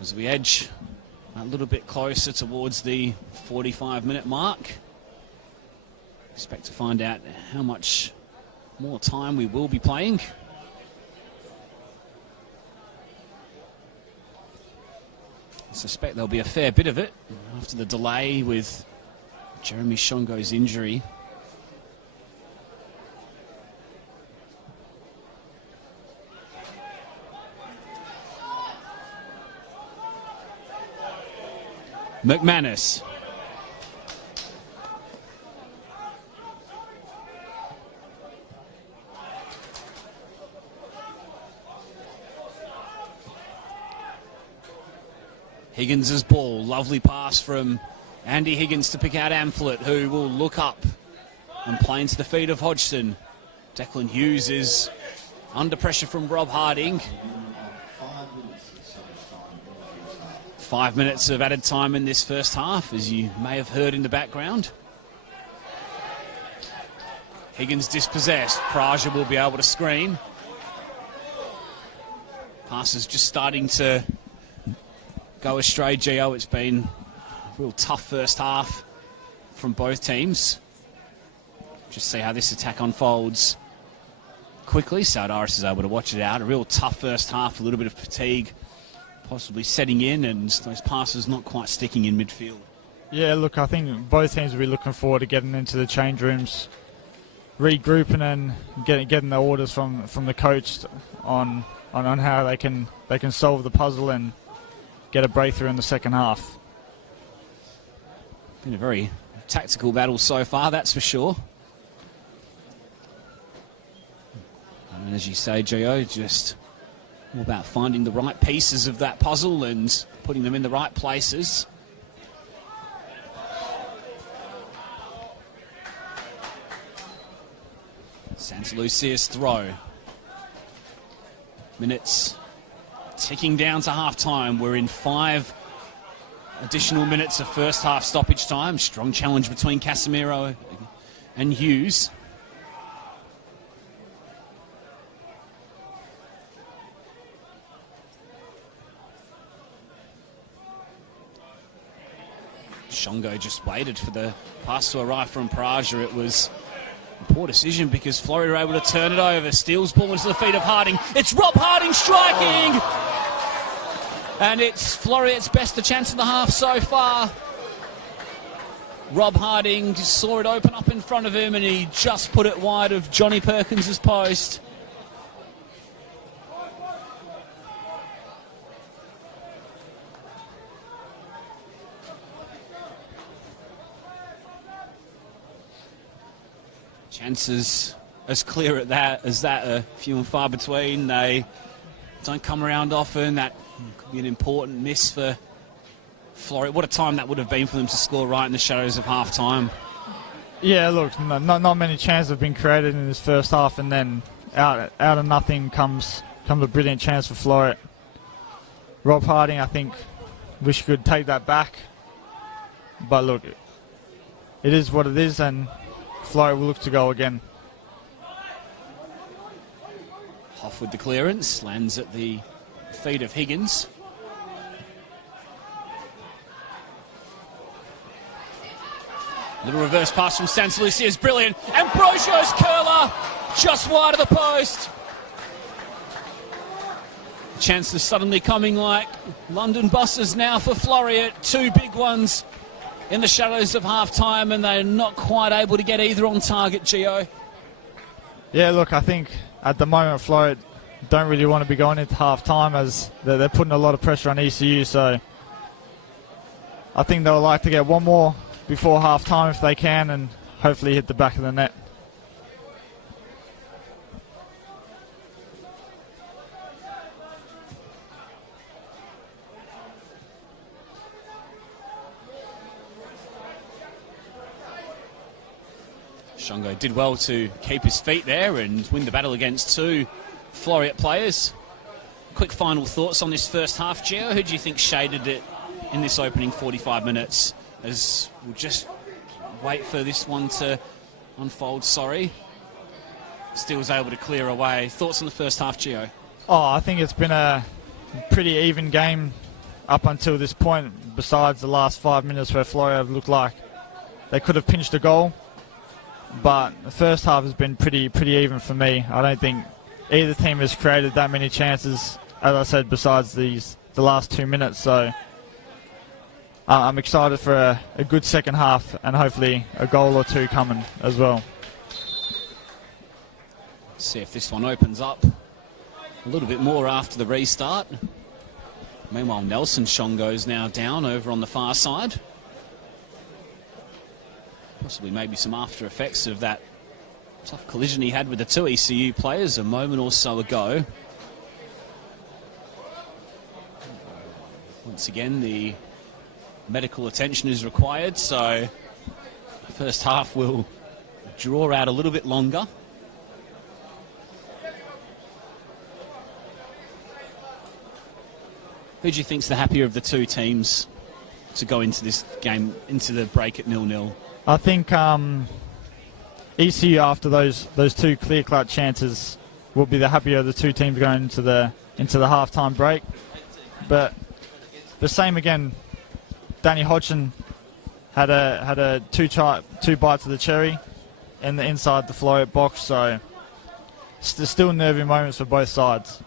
As we edge a little bit closer towards the 45-minute mark, expect to find out how much more time we will be playing. I suspect there'll be a fair bit of it after the delay with Jeremy Shongo's injury. McManus. Higgins' ball. Lovely pass from Andy Higgins to pick out Amphlett, who will look up and play into the feet of Hodgson. Declan Hughes is under pressure from Rob Harding. 5 minutes of added time in this first half, as you may have heard in the background. Higgins dispossessed. Praja will be able to screen. Pass is just starting to go astray, Gio. It's been a real tough first half from both teams. just see how this attack unfolds quickly. Saudaris is able to watch it out. A real tough first half, a little bit of fatigue possibly setting in, and those passes not quite sticking in midfield. Yeah, look, I think both teams will be looking forward to getting into the change rooms, regrouping and getting the orders from the coach on how they can solve the puzzle and get a breakthrough in the second half. Been a very tactical battle so far, that's for sure. And as you say, Gio, just all about finding the right pieces of that puzzle and putting them in the right places. Santa Lucia's throw. Minutes ticking down to half-time. We're in 5 additional minutes of first half stoppage time. Strong challenge between Casemiro and Hughes. Shongo just waited for the pass to arrive from Praja. It was a poor decision because Floreat were able to turn it over. Steals ball into the feet of Harding. It's Rob Harding striking! And it's Floreat's best a chance in the half so far. Rob Harding just saw it open up in front of him and he just put it wide of Johnny Perkins' post. Chances as clear at that as that are few and far between. They don't come around often. That could be an important miss for Floreat. What a time that would have been for them to score right in the shadows of half-time. Yeah, look, not many chances have been created in this first half, and then out of nothing comes a brilliant chance for Floreat. Rob Harding, I think, wish he could take that back. But look, it is what it is, and Floreat will look to go again. Hoff with the clearance, lands at the feet of Higgins. Little reverse pass from Santa Lucia is brilliant, and Brojo's curler just wide of the post. Chances suddenly coming like London buses now for Floreat. 2 big ones in the shadows of half-time, and they're not quite able to get either on target, Gio. Yeah, look, I think at the moment Floreat don't really want to be going into half-time as they're putting a lot of pressure on ECU, so I think they'll like to get one more before half-time if they can and hopefully hit the back of the net. Shongo did well to keep his feet there and win the battle against 2 Floreat players. Quick final thoughts on this first half, Gio. Who do you think shaded it in this opening 45 minutes? As we'll just wait for this one to unfold. Sorry. Still was able to clear away. Thoughts on the first half, Gio? Oh, I think it's been a pretty even game up until this point, besides the last 5 minutes where Floreat looked like they could have pinched a goal. But the first half has been pretty even for me. I don't think either team has created that many chances, as I said, besides the last 2 minutes. So I'm excited for a good second half and hopefully a goal or 2 coming as well. See if this one opens up a little bit more after the restart. Meanwhile, Nelson Shongo's now down over on the far side. Possibly maybe some after effects of that tough collision he had with the 2 ECU players a moment or so ago. Once again, the medical attention is required, so the first half will draw out a little bit longer. Who do you think's the happier of the 2 teams to go into this game, into the break at 0-0? I think ECU, after those 2 clear-cut chances, will be the happier of the 2 teams going into the half-time break. But the same again, Danny Hodgson had 2 bites of the cherry, inside the Floreat box. So still nervy moments for both sides.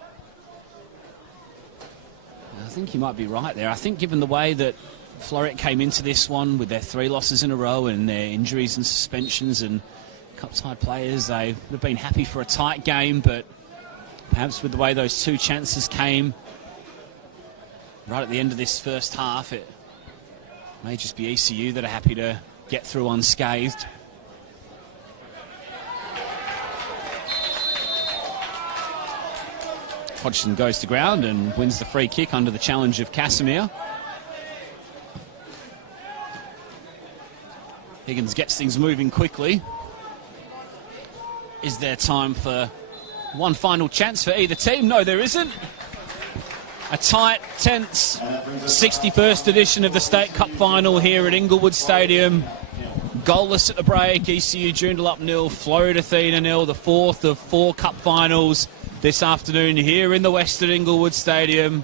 I think you might be right there. I think given the way that Floreat came into this one with their 3 losses in a row and their injuries and suspensions and cup-tied players, they would have been happy for a tight game, but perhaps with the way those 2 chances came right at the end of this first half, it may just be ECU that are happy to get through unscathed. Hodgson goes to ground and wins the free kick under the challenge of Casimir. Higgins gets things moving quickly. Is there time for one final chance for either team? No, there isn't. A tight, tense 61st edition of the State Cup final here at Inglewood Stadium. Goalless at the break, ECU Joondalup 0, Floreat Athena 0, the 4th of 4 cup finals this afternoon here in the Western Inglewood Stadium.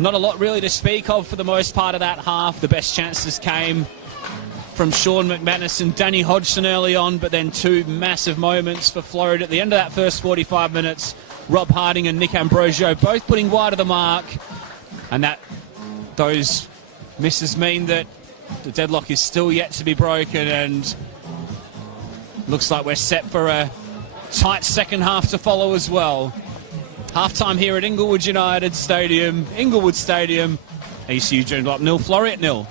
Not a lot really to speak of for the most part of that half. The best chances came from Sean McManus and Danny Hodgson early on, but then 2 massive moments for Floreat at the end of that first 45 minutes. Rob Harding and Nick Ambrosio both putting wide of the mark, and those misses mean that the deadlock is still yet to be broken, and looks like we're set for a tight second half to follow as well. Half-time here at Inglewood Stadium, ECU Joondalup 0, Floreat 0.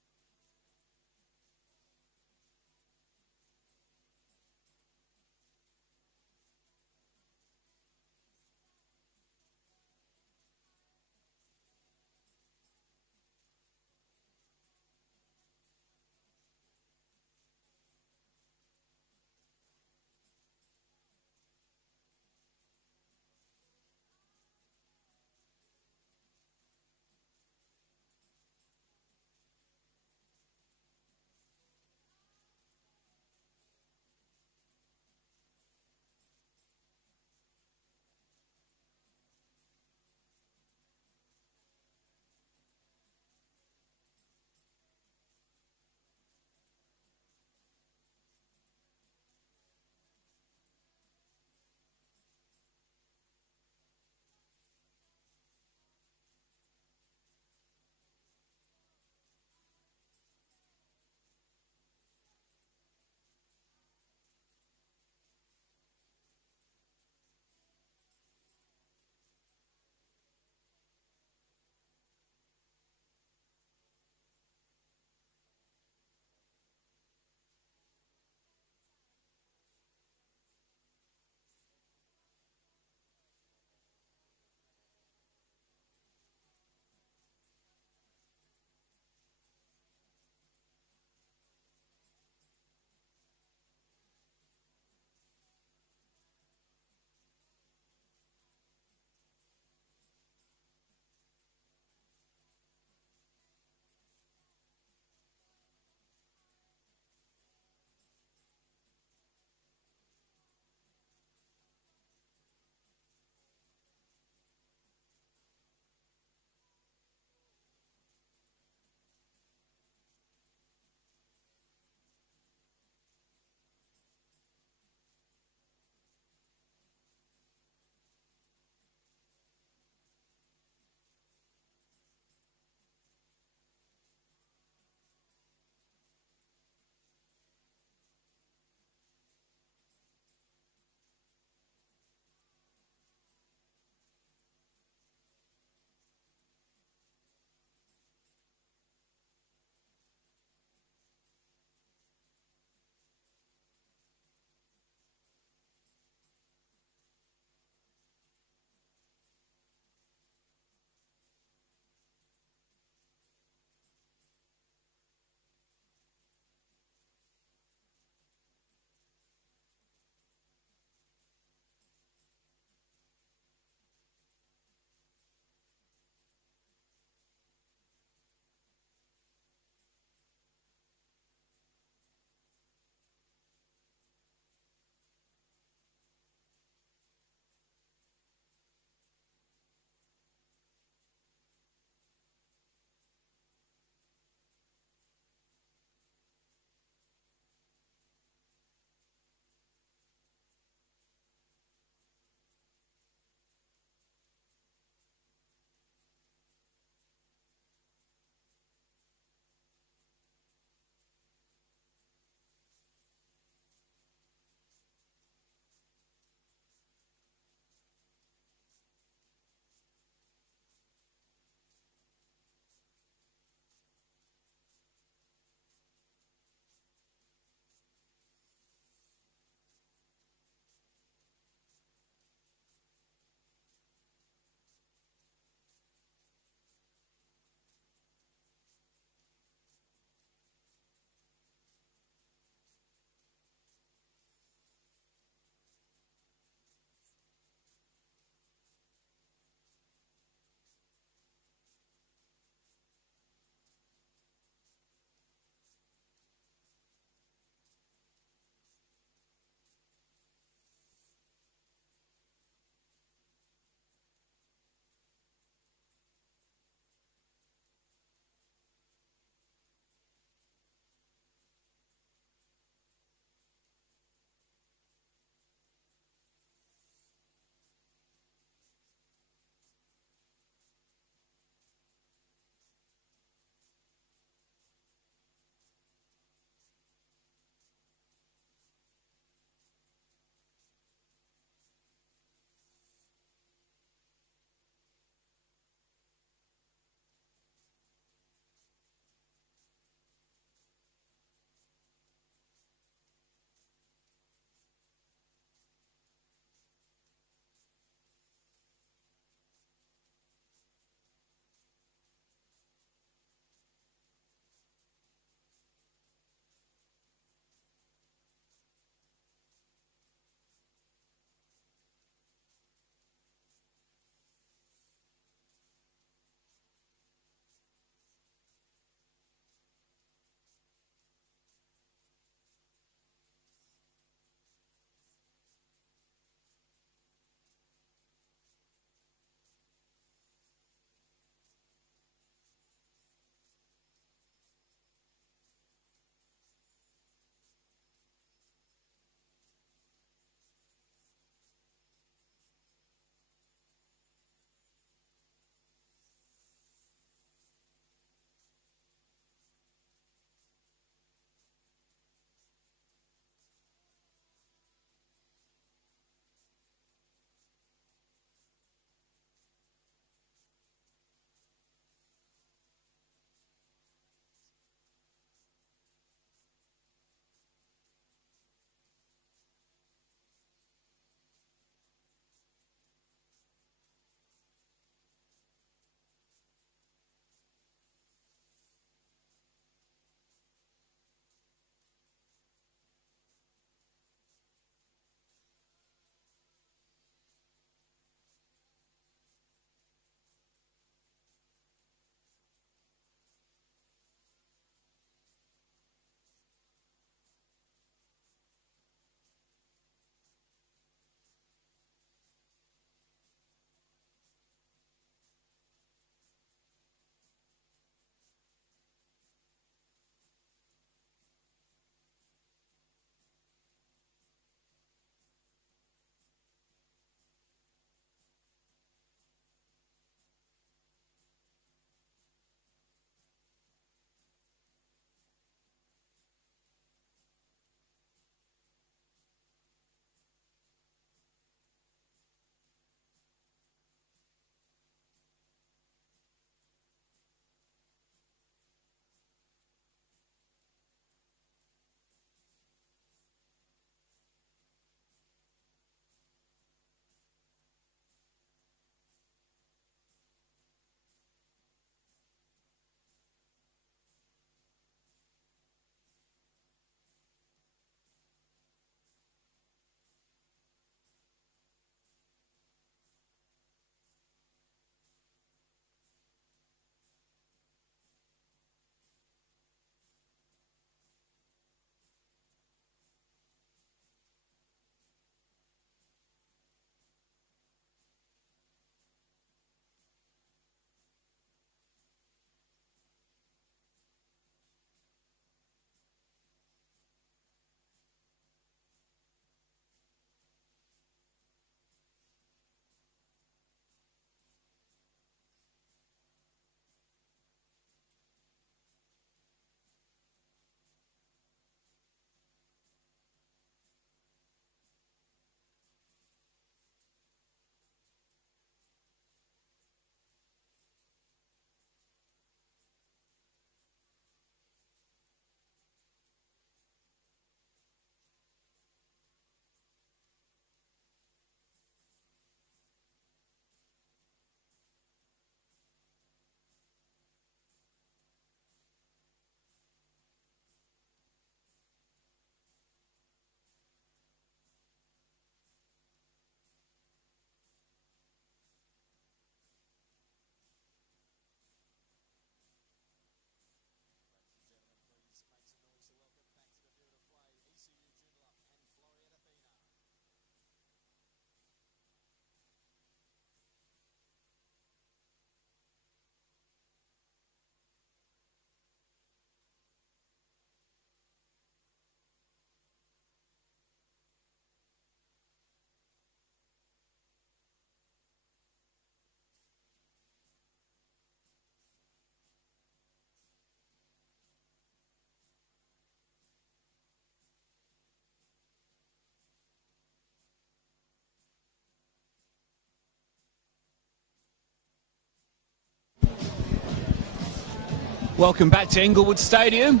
Welcome back to Inglewood Stadium.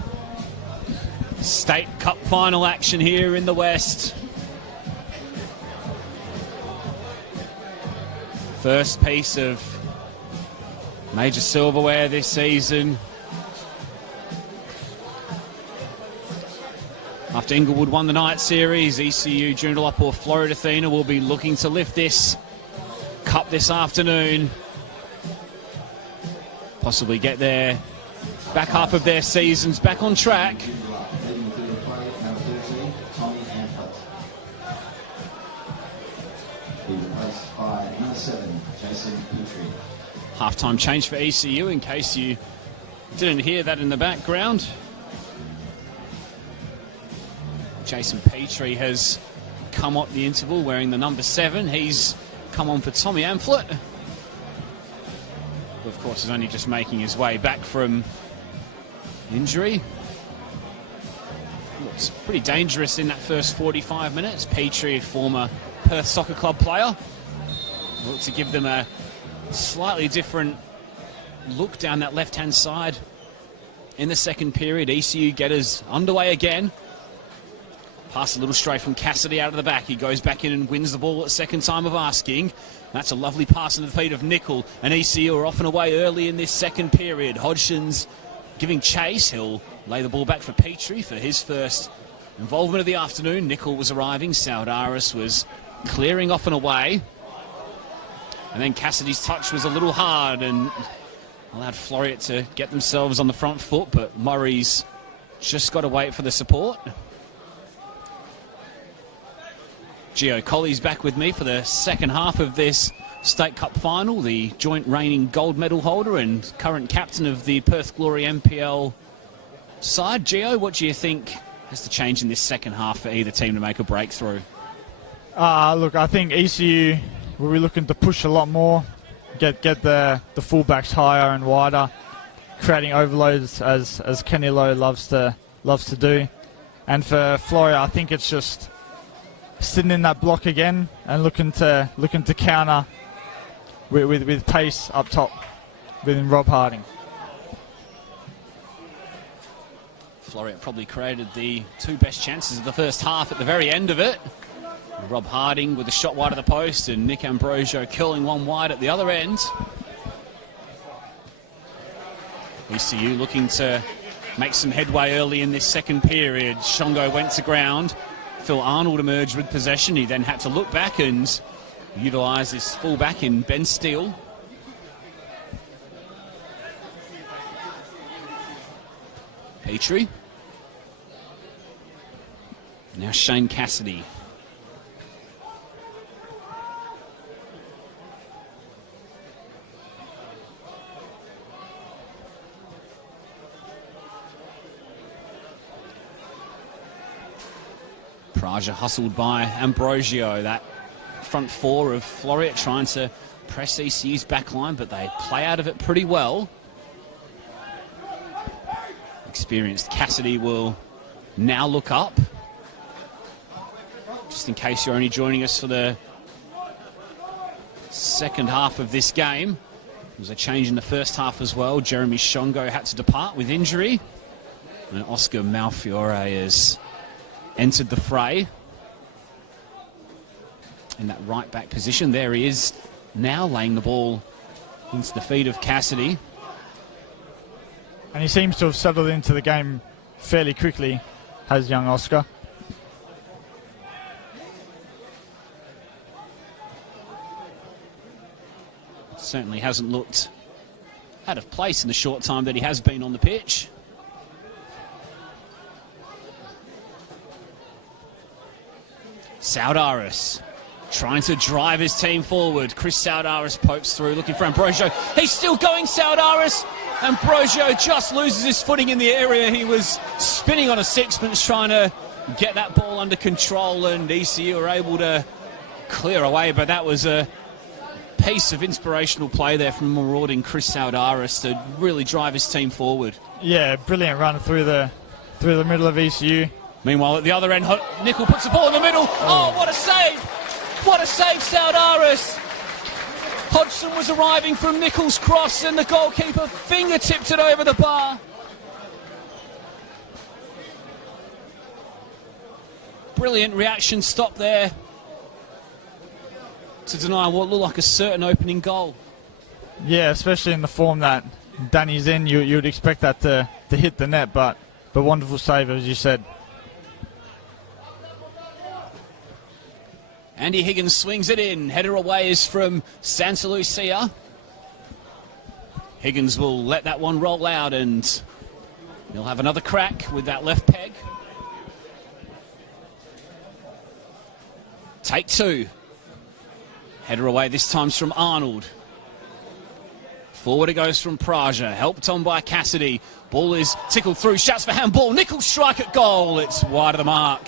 State Cup final action here in the West. First piece of major silverware this season. After Inglewood won the night series, ECU Joondalup or Floreat Athena will be looking to lift this cup this afternoon. Possibly get their back half of their seasons back on track. Half-time change for ECU, in case you didn't hear that in the background. Jason Petrie has come up the interval wearing the number 7. He's come on for Tommy Amphlett, who of course is only just making his way back from injury. Looks pretty dangerous in that first 45 minutes. Petrie, a former Perth Soccer Club player, looked to give them a slightly different look down that left-hand side in the second period. ECU get us underway again. Pass a little stray from Cassidy out of the back. He goes back in and wins the ball at second time of asking. That's a lovely pass into the feet of Nickel. And ECU are off and away early in this second period. Hodgson's giving chase. He'll lay the ball back for Petrie for his first involvement of the afternoon. Nickel was arriving. Saudaris was clearing off and away. And then Cassidy's touch was a little hard and allowed Floreat to get themselves on the front foot, but Murray's just got to wait for the support. Gio Colley's back with me for the second half of this State Cup final, the joint reigning gold medal holder and current captain of the Perth Glory MPL side. Gio, what do you think has to change in this second half for either team to make a breakthrough? Look, I think ECU will be looking to push a lot more, get the fullbacks higher and wider, creating overloads as Kenny Lowe loves to do. And for Floreat, I think it's just sitting in that block again and looking to counter with pace up top within Rob Harding. Floreat probably created the two best chances of the first half at the very end of it. Rob Harding with a shot wide of the post and Nick Ambrosio curling one wide at the other end. ECU looking to make some headway early in this second period. Shongo went to ground. Phil Arnold emerged with possession. He then had to look back and utilise his fullback in Ben Steele. Petrie. Now Shane Cassidy. Praja hustled by Ambrosio. That front four of Floreat trying to press ECU's back line, but they play out of it pretty well. Experienced Cassidy will now look up. Just in case you're only joining us for the second half of this game, there was a change in the first half as well. Jeremy Shongo had to depart with injury, and Oscar Malfiore has entered the fray in that right back position. There he is now, laying the ball into the feet of Cassidy. And he seems to have settled into the game fairly quickly, has young Oscar. Certainly hasn't looked out of place in the short time that he has been on the pitch. Saudaris trying to drive his team forward. Chris Saudaris pokes through, looking for Ambrosio. He's still going, Saudaris. Ambrosio just loses his footing in the area. He was spinning on a sixpence trying to get that ball under control, and ECU are able to clear away, but that was a piece of inspirational play there from marauding Chris Saudaris to really drive his team forward. Yeah, brilliant run through the middle of ECU. Meanwhile, at the other end, Nickel puts the ball in the middle. Oh, what a save! What a save, Saudaris! Hodgson was arriving from Nickel's cross, and the goalkeeper fingertipped it over the bar. brilliant reaction stop there to deny what looked like a certain opening goal. Yeah, especially in the form that Danny's in, you would expect that to hit the net, but wonderful save, as you said. Andy Higgins swings it in. Header away is from Santa Lucia. Higgins will let that one roll out, and he'll have another crack with that left peg. Take two. Header away this time's from Arnold. Forward it goes from Praja, helped on by Cassidy. Ball is tickled through, shouts for handball. Nichols strike at goal. It's wide of the mark.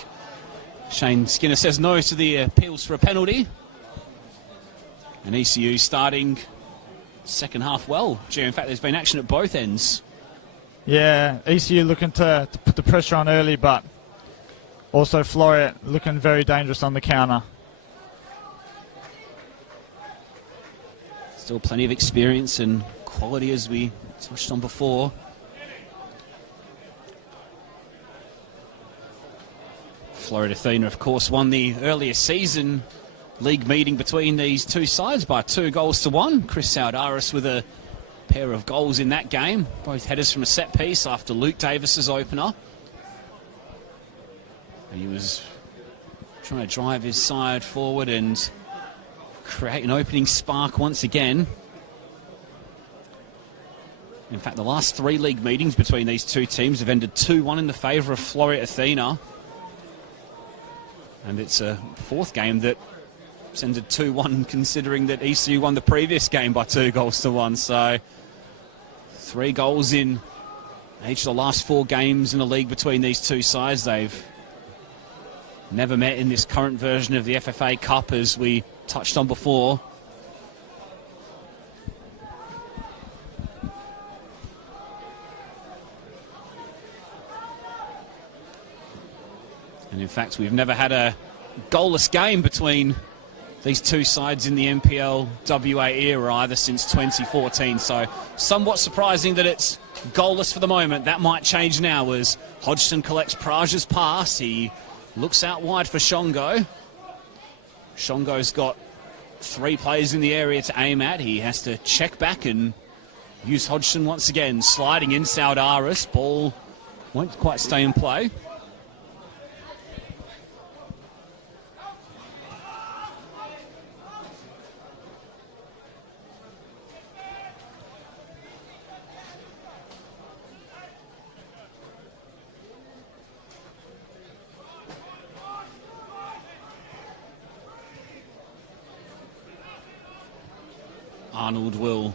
Shane Skinner says no to the appeals for a penalty. And ECU starting second half well. Gee, in fact, there's been action at both ends. Yeah, ECU looking to put the pressure on early, but also Floreat looking very dangerous on the counter. Still plenty of experience and quality, as we touched on before. Floreat Athena, of course, won the earlier season league meeting between these two sides by 2-1. Chris Saudaris with a pair of goals in that game. Both headers from a set piece after Luke Davis's opener. And he was trying to drive his side forward and create an opening spark once again. In fact, the last 3 league meetings between these two teams have ended 2-1 in the favour of Floreat Athena. And it's a 4th game that ended 2-1, considering that ECU won the previous game by 2-1. So 3 goals in each of the last 4 games in the league between these two sides. They've never met in this current version of the FFA Cup, as we touched on before. And in fact, we've never had a goalless game between these two sides in the NPL WA era either since 2014. So somewhat surprising that it's goalless for the moment. That might change now as Hodgson collects Praja's pass. He looks out wide for Shongo. Shongo's got 3 players in the area to aim at. He has to check back and use Hodgson once again. Sliding in Saudaris. Ball won't quite stay in play. Arnold will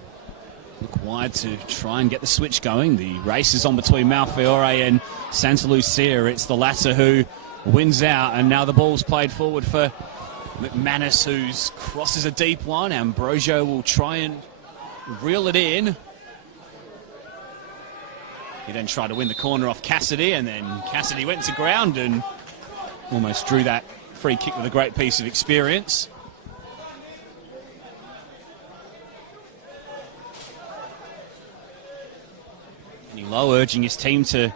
look wide to try and get the switch going. The race is on between Malfiore and Santa Lucia. It's the latter who wins out, and now the ball's played forward for McManus, who crosses a deep one. Ambrosio will try and reel it in. He then tried to win the corner off Cassidy, and then Cassidy went to ground and almost drew that free kick with a great piece of experience. Low urging his team to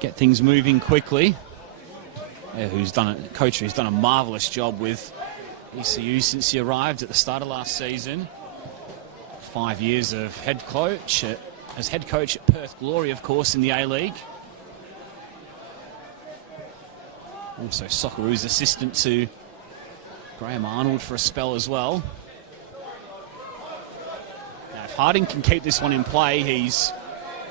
get things moving quickly. Coach who's done a marvellous job with ECU since he arrived at the start of last season. 5 years of head coach as head coach at Perth Glory, of course, in the A-League. Also Socceroos assistant to Graham Arnold for a spell as well. Now, if Harding can keep this one in play, he's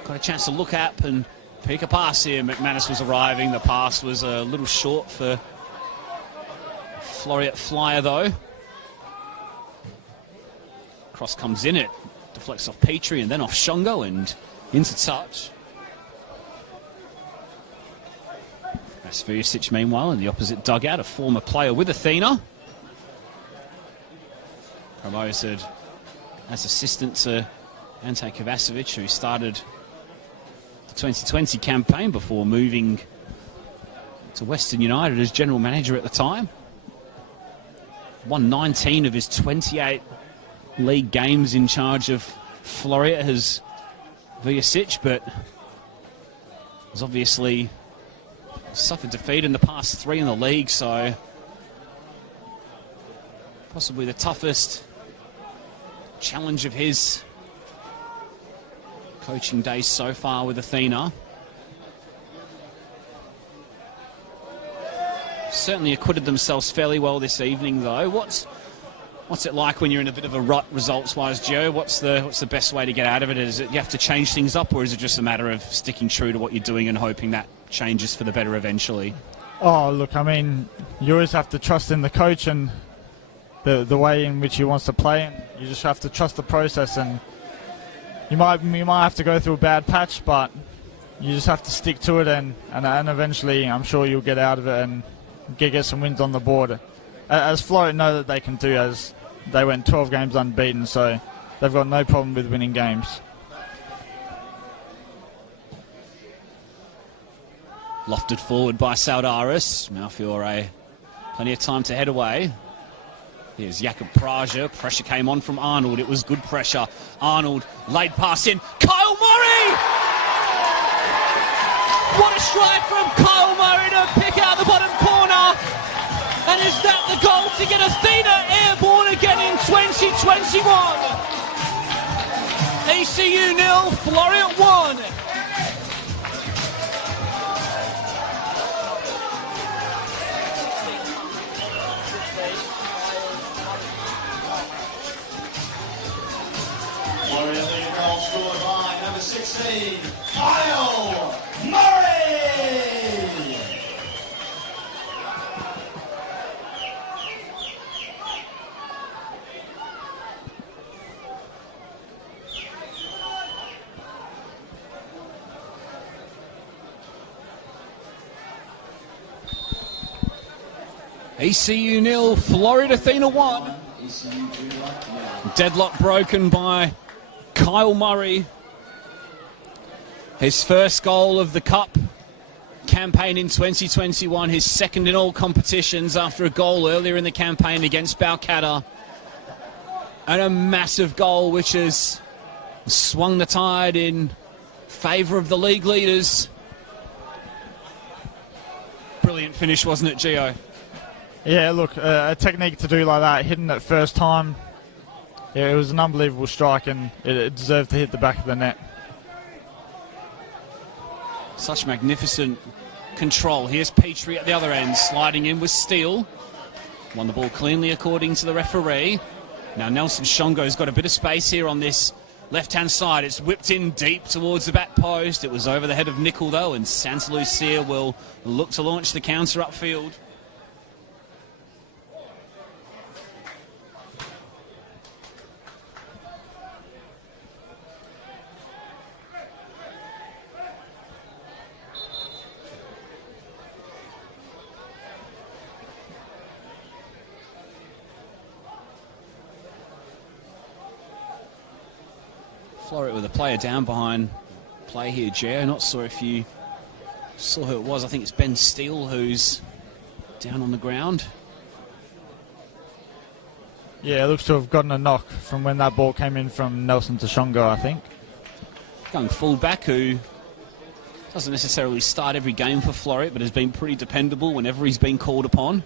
got a chance to look up and pick a pass here. McManus was arriving. The pass was a little short for Floreat Flyer, though. Cross comes in, it deflects off Petrie and then off Shongo and into touch. Vujicic, meanwhile, in the opposite dugout, a former player with Athena. Promoted as assistant to Ante Kovacevic, who started 2020 campaign before moving to Western United as general manager at the time. Won 19 of his 28 league games in charge of Floreat as Vujicic, but was obviously Suffered defeat in the past 3 in the league, so possibly the toughest challenge of his coaching days so far with Athena. Certainly acquitted themselves fairly well this evening, though. What's it like when you're in a bit of a rut results-wise, Joe? What's the best way to get out of it? Is it you have to change things up, or is it just a matter of sticking true to what you're doing and hoping that changes for the better eventually? Oh, look, I mean, you always have to trust in the coach and the way in which he wants to play, and you just have to trust the process. And you might have to go through a bad patch, but you just have to stick to it, and eventually I'm sure you'll get out of it and get some wins on the board. As Floreat know that they can do, as they went 12 games unbeaten, so they've got no problem with winning games. Lofted forward by Saudaris. Malfiore, plenty of time to head away. Here's Jakob Praja. Pressure came on from Arnold. It was good pressure. Arnold laid pass in. Kyle Murray! What a strike from Kyle Murray to pick out the bottom corner. And is that the goal to get Athena airborne again in 2021? ECU 0, Floreat 1. Floreat Athena goal scored by number 16, Kyle Murray! ECU 0, Floreat Athena 1. ECU Joondalup, Deadlock broken by Kyle Murray. His first goal of the Cup campaign in 2021, his second in all competitions after a goal earlier in the campaign against Balcatta. And a massive goal which has swung the tide in favour of the league leaders. Brilliant finish, wasn't it, Gio? Yeah, look, a technique to do like that, hitting it first time, yeah, it was an unbelievable strike, and it deserved to hit the back of the net. Such magnificent control. Here's Petrie at the other end, sliding in with Steele. Won the ball cleanly according to the referee. Now Nelson Shongo's got a bit of space here on this left-hand side. It's whipped in deep towards the back post. It was over the head of Nickel, though, and Santa Lucia will look to launch the counter upfield. Floreat with a player down behind play here, Jer. Not sure if you saw who it was. I think it's Ben Steele who's down on the ground. Yeah, it looks to have gotten a knock from when that ball came in from Nelson to Shongo, I think. Young fullback who doesn't necessarily start every game for Floreat, but has been pretty dependable whenever he's been called upon.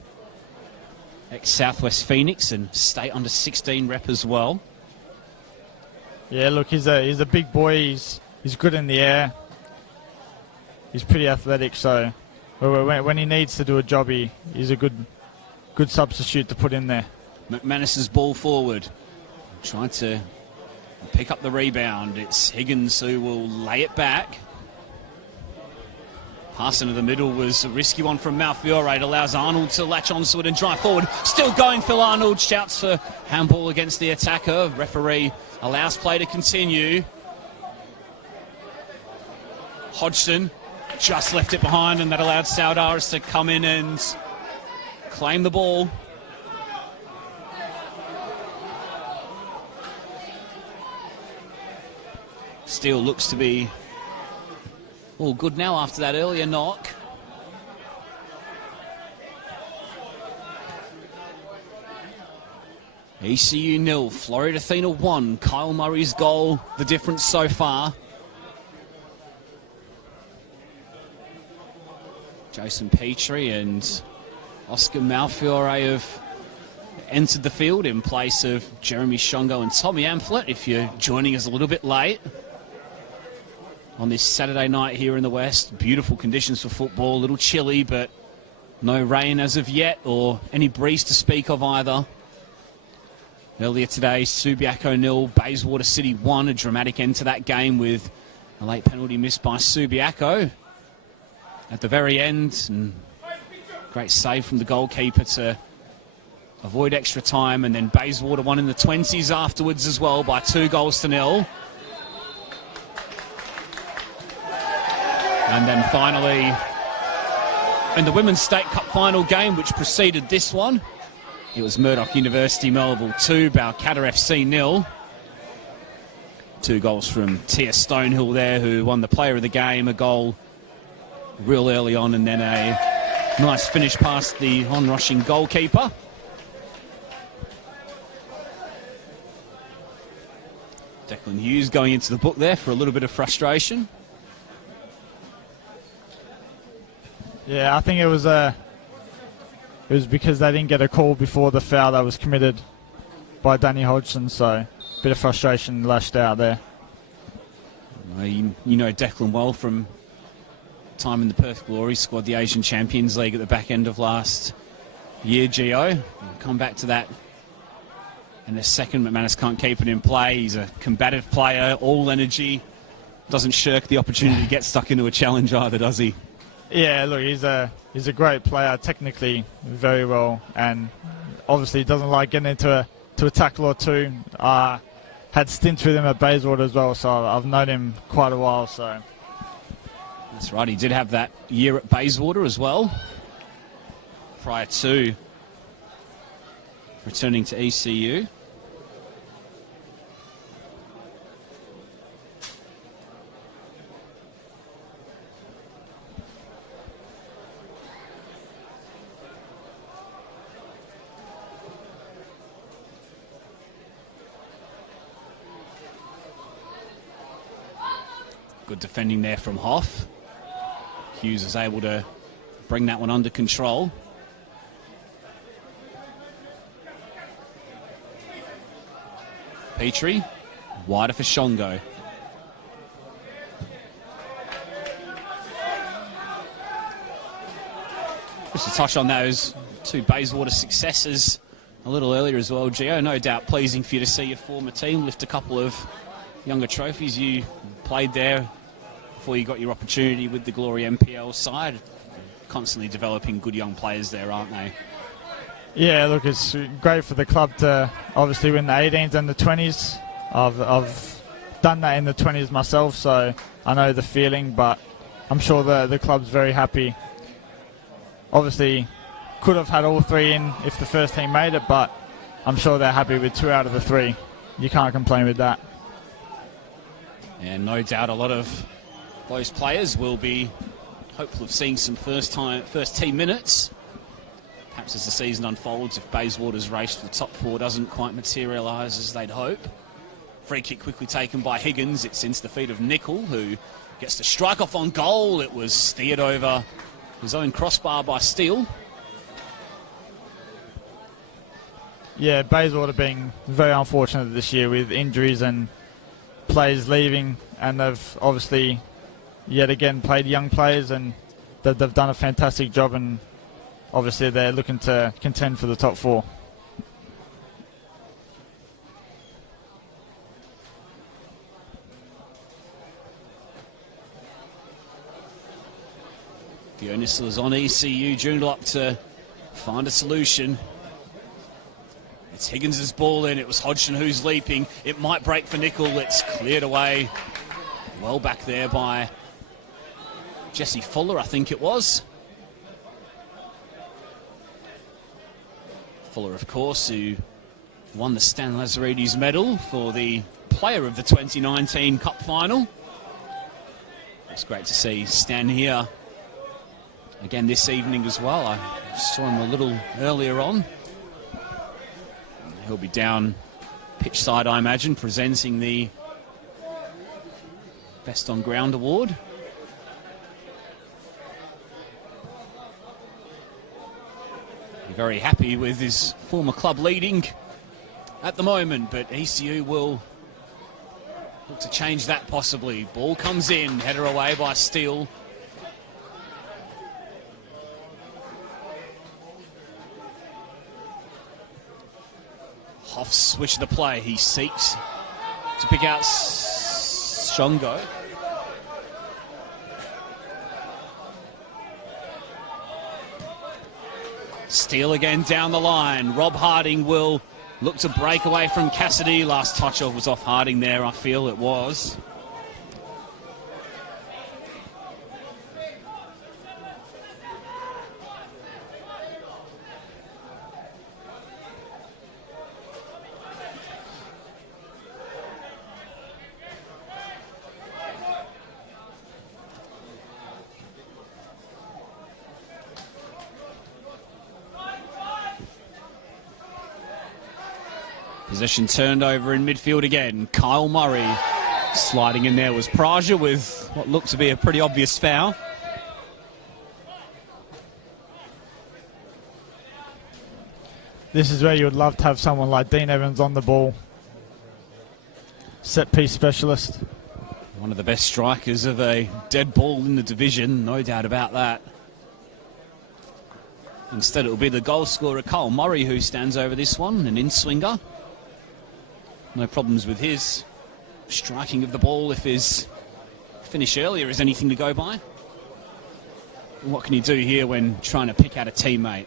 Ex-Southwest Phoenix and state under 16 rep as well. Yeah, look, he's a big boy. He's good in the air. He's pretty athletic, so when he needs to do a job, he's a good substitute to put in there. McManus's ball forward, trying to pick up the rebound. It's Higgins who will lay it back. Pass into the middle was a risky one from Malfiore. It allows Arnold to latch onto it and drive forward. Still going, Phil Arnold shouts for handball against the attacker. Referee allows play to continue. Hodgson just left it behind, and that allowed Saudaris to come in and claim the ball. Steele looks to be all good now after that earlier knock. ECU 0, Floreat Athena 1. Kyle Murray's goal, the difference so far. Jason Petrie and Oscar Malfiore have entered the field in place of Jeremy Shongo and Tommy Amphlett. If you're joining us a little bit late on this Saturday night here in the West, beautiful conditions for football, a little chilly, but no rain as of yet or any breeze to speak of either. Earlier today, Subiaco 0, Bayswater City 1, a dramatic end to that game with a late penalty missed by Subiaco at the very end, and great save from the goalkeeper to avoid extra time, and then Bayswater won in the 20s afterwards as well by 2-0. And then finally, in the Women's State Cup final game, which preceded this one, it was Murdoch University Melville 2, Balcatta FC 0. 2 goals from Tia Stonehill there, who won the player of the game, a goal real early on, and then a nice finish past the on-rushing goalkeeper. Declan Hughes going into the book there for a little bit of frustration. Yeah, I think it was because they didn't get a call before the foul that was committed by Danny Hodgson, so a bit of frustration lashed out there. You know Declan well from time in the Perth Glory squad, the Asian Champions League at the back end of last year, Gio. We'll come back to that in a second. McManus can't keep it in play. He's a combative player, all energy. Doesn't shirk the opportunity to get stuck into a challenge either, does he? Yeah, look, he's a great player, technically very well, and obviously doesn't like getting into a tackle or two. Had stints with him at Bayswater as well, so I've known him quite a while. So that's right. He did have that year at Bayswater as well, prior to returning to ECU. Good defending there from Hoff. Hughes is able to bring that one under control. Petrie, wider for Shongo. Just to touch on those 2 Bayswater successes a little earlier as well, Gio. No doubt pleasing for you to see your former team lift a couple of younger trophies. You played there before you got your opportunity with the Glory MPL side. Constantly developing good young players there, aren't they? Yeah, look, it's great for the club to obviously win the 18s and the 20s. I've done that in the 20s myself, so I know the feeling, but I'm sure the club's very happy. Obviously, could have had all 3 in if the first team made it, but I'm sure they're happy with 2 out of the 3. You can't complain with that. And no doubt a lot of those players will be hopeful of seeing some first team minutes. Perhaps as the season unfolds, if Bayswater's race for the top 4 doesn't quite materialise as they'd hope. Free kick quickly taken by Higgins. It's into the feet of Nicol, who gets to strike off on goal. It was steered over his own crossbar by Steele. Yeah, Bayswater being very unfortunate this year with injuries and players leaving, and they've obviously yet again played young players, and they've done a fantastic job, and obviously they're looking to contend for the top 4. The onus is on ECU Joondalup to find a solution. It's Higgins' ball in. It was Hodgson who's leaping. It might break for Nicol. It's cleared away. Well back there by Jesse Fuller, I think it was. Fuller, of course, who won the Stan Lazaridis medal for the player of the 2019 Cup final. It's great to see Stan here again this evening as well. I saw him a little earlier on. He'll be down pitch side, I imagine, presenting the Best on Ground award. very happy with his former club leading at the moment, but ECU will look to change that possibly. Ball comes in, header away by Steele. Hoff switch the play. He seeks to pick out Shongo. Steele again down the line. Rob Harding will look to break away from Cassidy. Last touch off was off Harding there, I feel it was. Possession turned over in midfield again. Kyle Murray sliding in there was Praja with what looked to be a pretty obvious foul. This is where you would love to have someone like Dean Evans on the ball. Set piece specialist. One of the best strikers of a dead ball in the division, no doubt about that. Instead it will be the goal scorer Kyle Murray who stands over this one, an in-swinger. No problems with his striking of the ball if his finish earlier is anything to go by. And what can you do here when trying to pick out a teammate?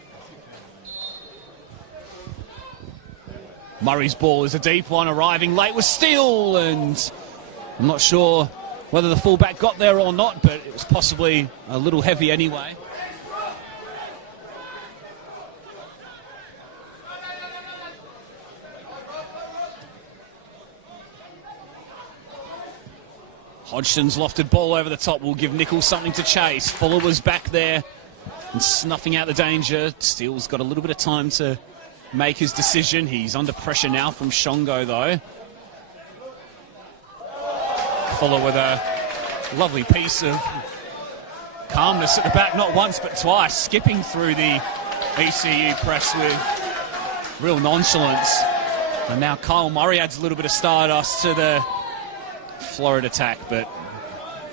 Murray's ball is a deep one, arriving late with Steele, and I'm not sure whether the fullback got there or not, but it was possibly a little heavy anyway. Hodgson's lofted ball over the top will give Nichols something to chase. Fuller was back there and snuffing out the danger. Steele's got a little bit of time to make his decision. He's under pressure now from Shongo, though. Fuller with a lovely piece of calmness at the back, not once but twice, skipping through the ECU press with real nonchalance. And now Kyle Murray adds a little bit of stardust to the Floreat attack, but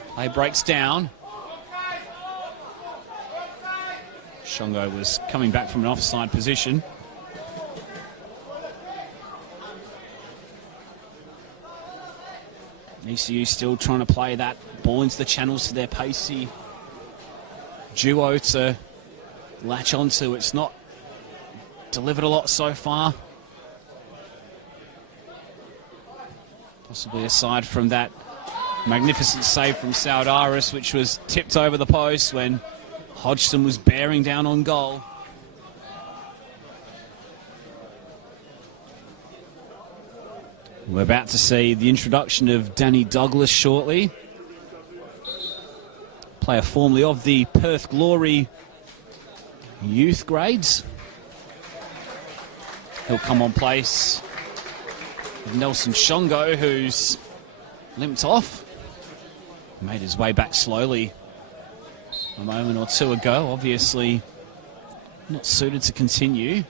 play breaks down. Shongo was coming back from an offside position. ECU still trying to play that ball into the channels for their pacey duo to latch onto. It's not delivered a lot so far. Possibly aside from that magnificent save from Saudaris, which was tipped over the post when Hodgson was bearing down on goal. We're about to see the introduction of Danny Douglas shortly. Player formerly of the Perth Glory youth grades. He'll come on place with Nelson Shongo, who's limped off. Made his way back slowly a moment or two ago. Obviously not suited to continue.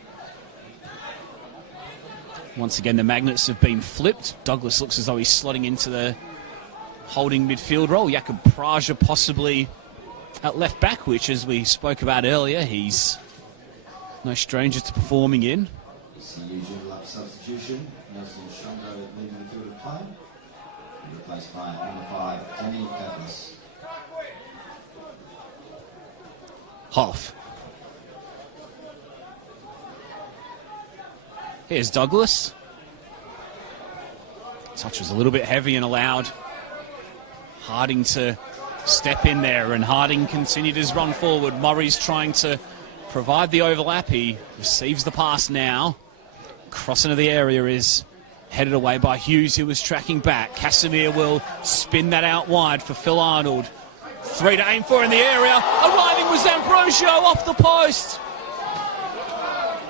Once again, the magnets have been flipped. Douglas looks as though he's slotting into the holding midfield role. Jakob Praja possibly at left back, which, as we spoke about earlier, he's no stranger to performing in. ECU Joondalup substitution. Nelson Shongo leading the field of play. Replaced by number 5, Danny Douglas. Hoff. Here's Douglas. Touch was a little bit heavy and allowed Harding to step in there, and Harding continued his run forward. Murray's trying to provide the overlap. He receives the pass now. Cross into the area is headed away by Hughes, who was tracking back. Casimir will spin that out wide for Phil Arnold. 3 to aim for in the area. Arriving was Ambrosio off the post.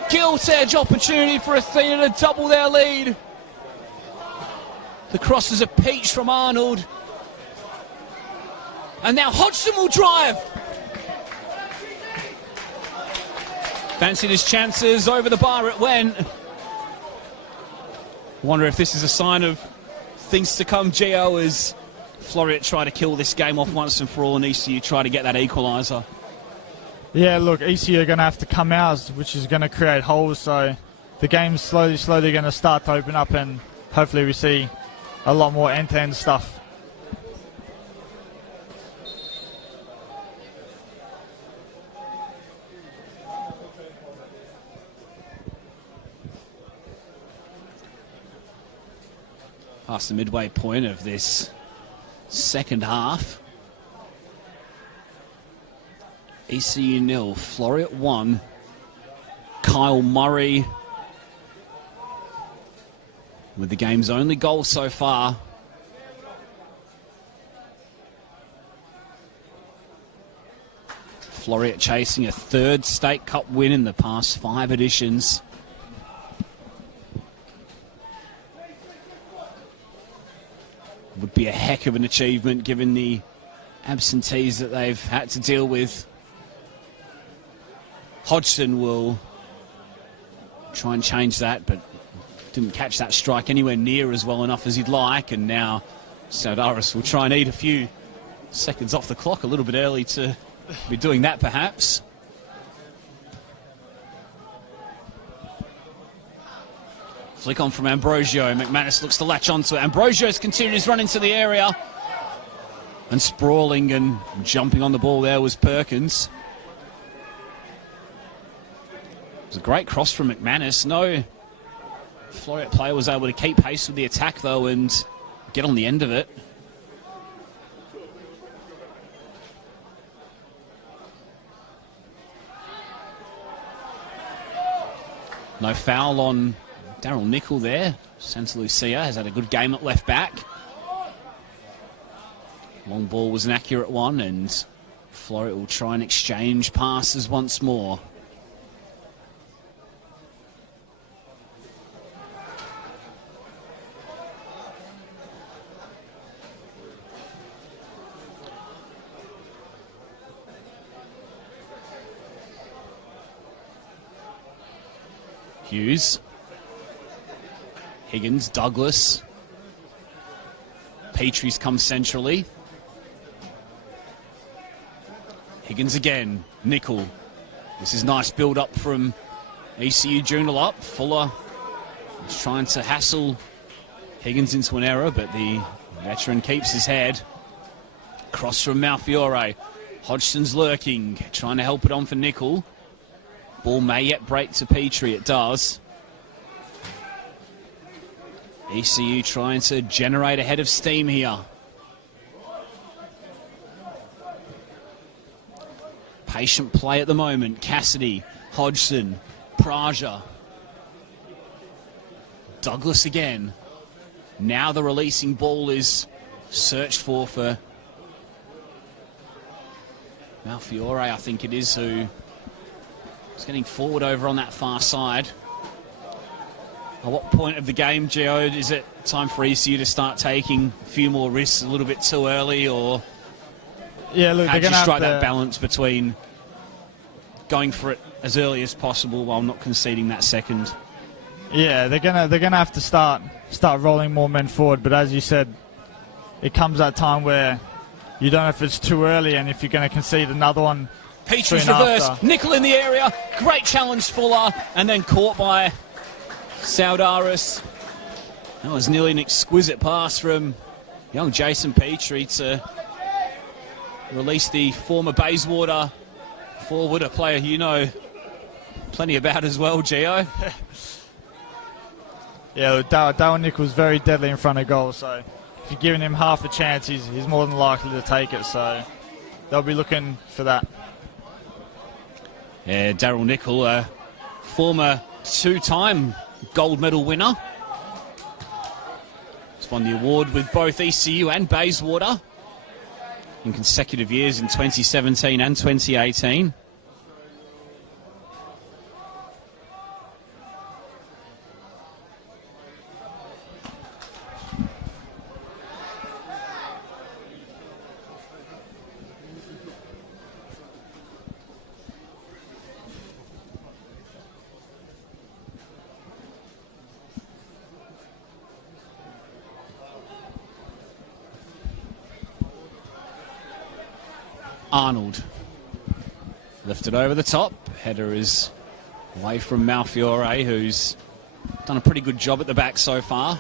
Gilt edge opportunity for Athena to double their lead. The cross is a peach from Arnold. And now Hodgson will drive. Fancied his chances, over the bar it went. Wonder if this is a sign of things to come, Gio, as Floreat try to kill this game off once and for all, and ECU try to get that equaliser. Yeah, look, ECU are going to have to come out, which is going to create holes, so the game's slowly going to start to open up, and hopefully we see a lot more end-to-end stuff. Past the midway point of this second half. ECU 0, Floreat 1. Kyle Murray with the game's only goal so far. Floreat chasing a third State Cup win in the past 5 editions. Would be a heck of an achievement given the absentees that they've had to deal with. Hodgson will try and change that, but didn't catch that strike anywhere near as well enough as he'd like, and now Saudaris will try and eat a few seconds off the clock, a little bit early to be doing that perhaps. Flick on from Ambrosio. McManus looks to latch onto it. Ambrosio's continued his run into the area. And sprawling and jumping on the ball there was Perkins. It was a great cross from McManus. No Floreat player was able to keep pace with the attack though and get on the end of it. No foul on Daryl Nickel there. Santa Lucia has had a good game at left back. Long ball was an accurate one, and Floreat will try and exchange passes once more. Hughes. Higgins, Douglas. Petrie's come centrally. Higgins again. Nickel. This is nice build-up from ECU Joondalup. Fuller is trying to hassle Higgins into an error, but the veteran keeps his head. Cross from Malfiore. Hodgson's lurking, trying to help it on for Nickel. Ball may yet break to Petrie. It does. ECU trying to generate a head of steam here. Patient play at the moment. Cassidy, Hodgson, Praja. Douglas again. Now the releasing ball is searched for Malfiore, I think it is, who is getting forward over on that far side. At what point of the game, Gio, is it time for ECU to start taking a few more risks a little bit too early, or yeah, look, how do you strike that balance between going for it as early as possible while not conceding that second? Yeah, they're gonna have to start rolling more men forward. But as you said, it comes that time where you don't know if it's too early and if you're going to concede another one. Petrie's reverse, Nickel in the area, great challenge Fuller, and then caught by Saudaris. That was nearly an exquisite pass from young Jason Petrie to release the former Bayswater forward, a player you know plenty about as well, Gio. Yeah, Darren Nickel's very deadly in front of goal, so if you're giving him half a chance, he's more than likely to take it, so they'll be looking for that. Yeah, Daryl Nickel, a former two-time gold medal winner. He's won the award with both ECU and Bayswater in consecutive years in 2017 and 2018. Arnold. Lifted over the top. Header is away from Malfiore, who's done a pretty good job at the back so far.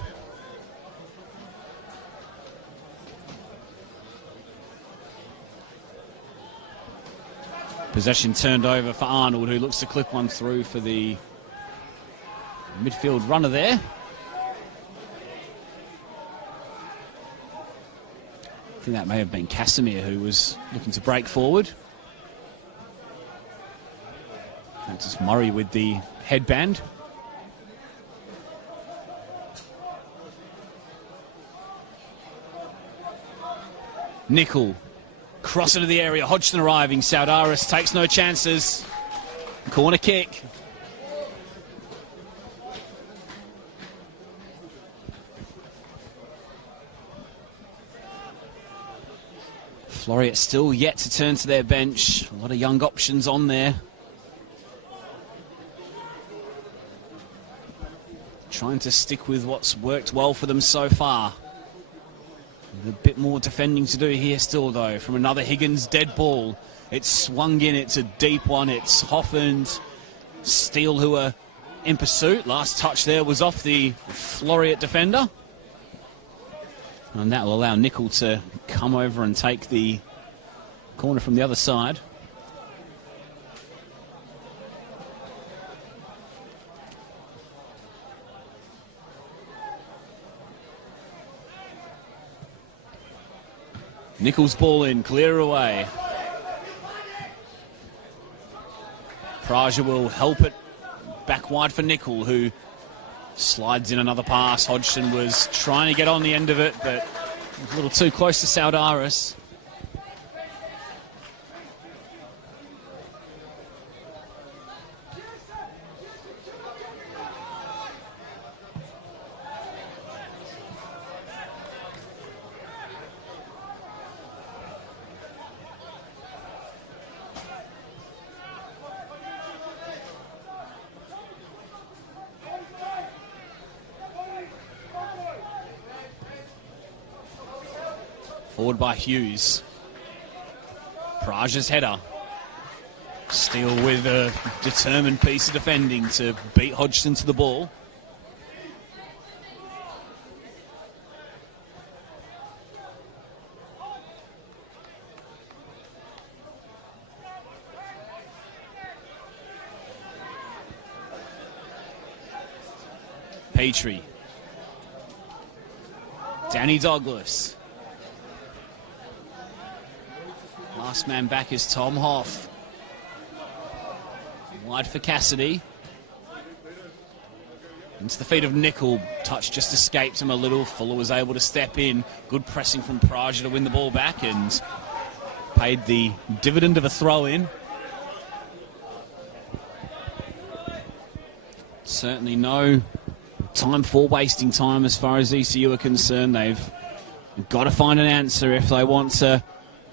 Possession turned over for Arnold, who looks to clip one through for the midfield runner there. I think that may have been Casimir who was looking to break forward. That's just Murray with the headband. Nickel. Cross into the area. Hodgson arriving. Saudaris takes no chances. Corner kick. Floreat still yet to turn to their bench. A lot of young options on there. Trying to stick with what's worked well for them so far. A bit more defending to do here still, though, from another Higgins dead ball. It's swung in, it's a deep one. It's Hoff and Steele who are in pursuit. Last touch there was off the Floreat defender. And that will allow Nickel to come over and take the corner from the other side. Nickel's ball in, clear away. Praja will help it back wide for Nickel, who slides in another pass. Hodgson was trying to get on the end of it, but a little too close to Saudaris. Forward by Hughes. Praja's header. Steele with a determined piece of defending to beat Hodgson to the ball. Petrie. Danny Douglas. Last man back is Tom Hoff. Wide for Cassidy. Into the feet of Nickel. Touch just escaped him a little. Fuller was able to step in. Good pressing from Praja to win the ball back and paid the dividend of a throw-in. Certainly no time for wasting time as far as ECU are concerned. They've got to find an answer if they want to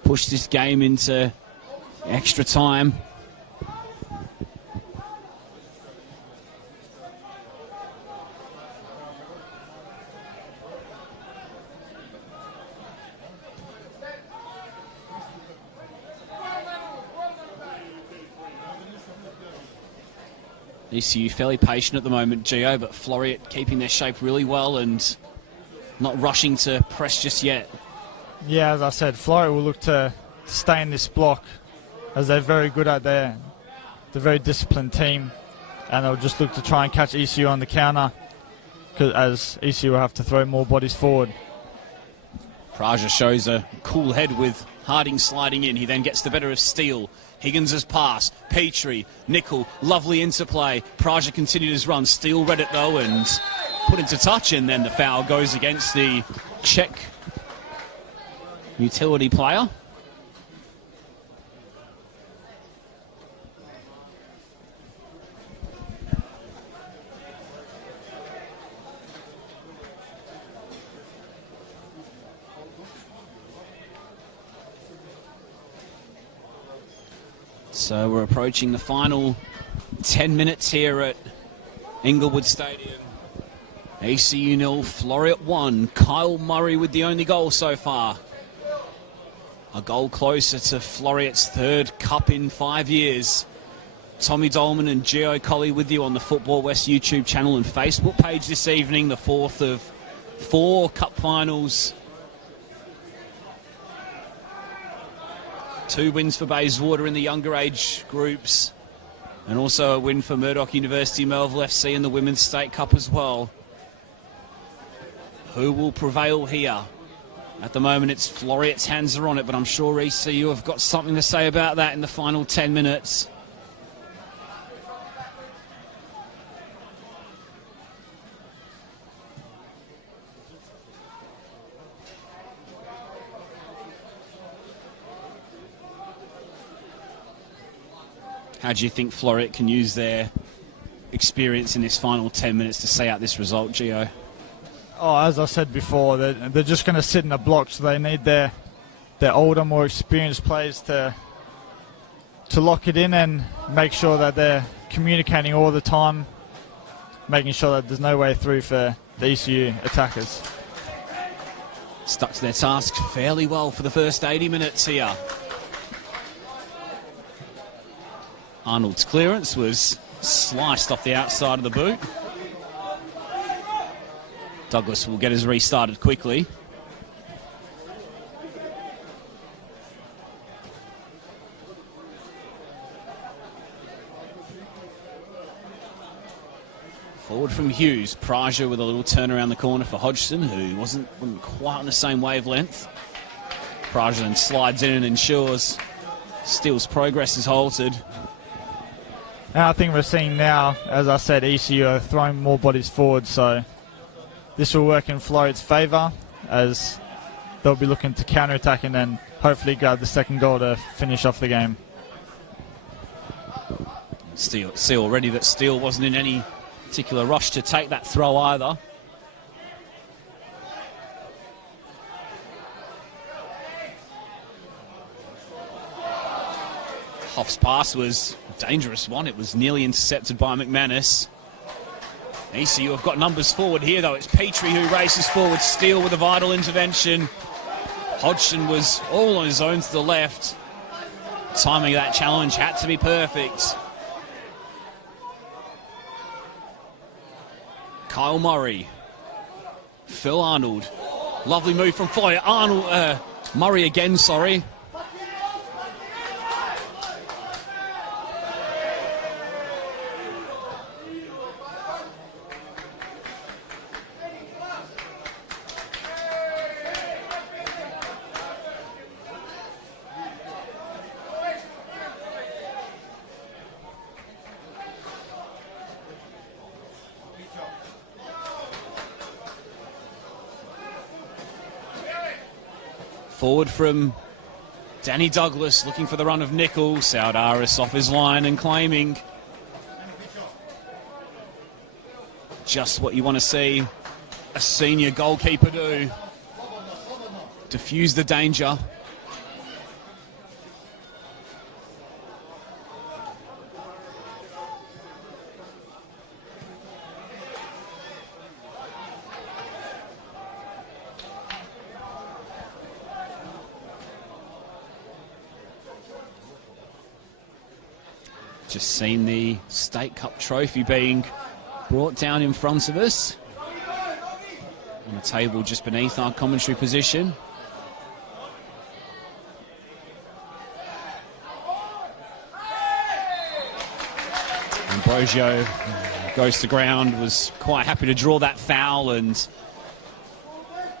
push this game into extra time. ECU fairly patient at the moment, Gio, but Floreat keeping their shape really well and not rushing to press just yet. Yeah, as I said, Floreat will look to stay in this block as they're very good at there. They're a very disciplined team, and they'll just look to try and catch ECU on the counter as ECU will have to throw more bodies forward. Praja shows a cool head with Harding sliding in. He then gets the better of Steele. Higgins' pass. Petrie. Nickel. Lovely interplay. Praja continued his run. Steele read it though and put into touch, and then the foul goes against the Czech utility player. So we're approaching the final 10 minutes here at Inglewood Stadium. ECU 0, Floreat 1. Kyle Murray with the only goal so far. A goal closer to Floreat's third cup in 5 years. Tommy Dolman and Gio Colley with you on the Football West YouTube channel and Facebook page this evening, the fourth of 4 cup finals. 2 wins for Bayswater in the younger age groups, and also a win for Murdoch University Melville FC in the Women's State Cup as well. Who will prevail here? At the moment, it's Floreat's hands are on it, but I'm sure ECU have got something to say about that in the final 10 minutes. How do you think Floreat can use their experience in this final 10 minutes to see out this result, Gio? Oh, as I said before, they're just going to sit in a block, so they need their older, more experienced players to lock it in and make sure that they're communicating all the time, making sure that there's no way through for the ECU attackers. Stuck to their task fairly well for the first 80 minutes here. Arnold's clearance was sliced off the outside of the boot. Douglas will get us restarted quickly. Forward from Hughes. Praja with a little turn around the corner for Hodgson, who wasn't quite on the same wavelength. Praja then slides in and ensures Steele's progress is halted. And I think we're seeing now, as I said, ECU are throwing more bodies forward, so this will work in Floreat's favour, as they'll be looking to counter-attack and then hopefully grab the second goal to finish off the game. Steele, see already that Steele wasn't in any particular rush to take that throw either. Hoff's pass was a dangerous one. It was nearly intercepted by McManus. ECU have got numbers forward here, though. It's Petrie who races forward. Steele with a vital intervention. Hodgson was all on his own to the left. Timing of that challenge had to be perfect. Kyle Murray. Phil Arnold. Lovely move from Floyd. Murray again, sorry. Forward from Danny Douglas, looking for the run of Nickel. Saudaris off his line and claiming. Just what you want to see a senior goalkeeper do. Diffuse the danger. Just seen the State Cup trophy being brought down in front of us on a table just beneath our commentary position. Ambrosio goes to ground, was quite happy to draw that foul, and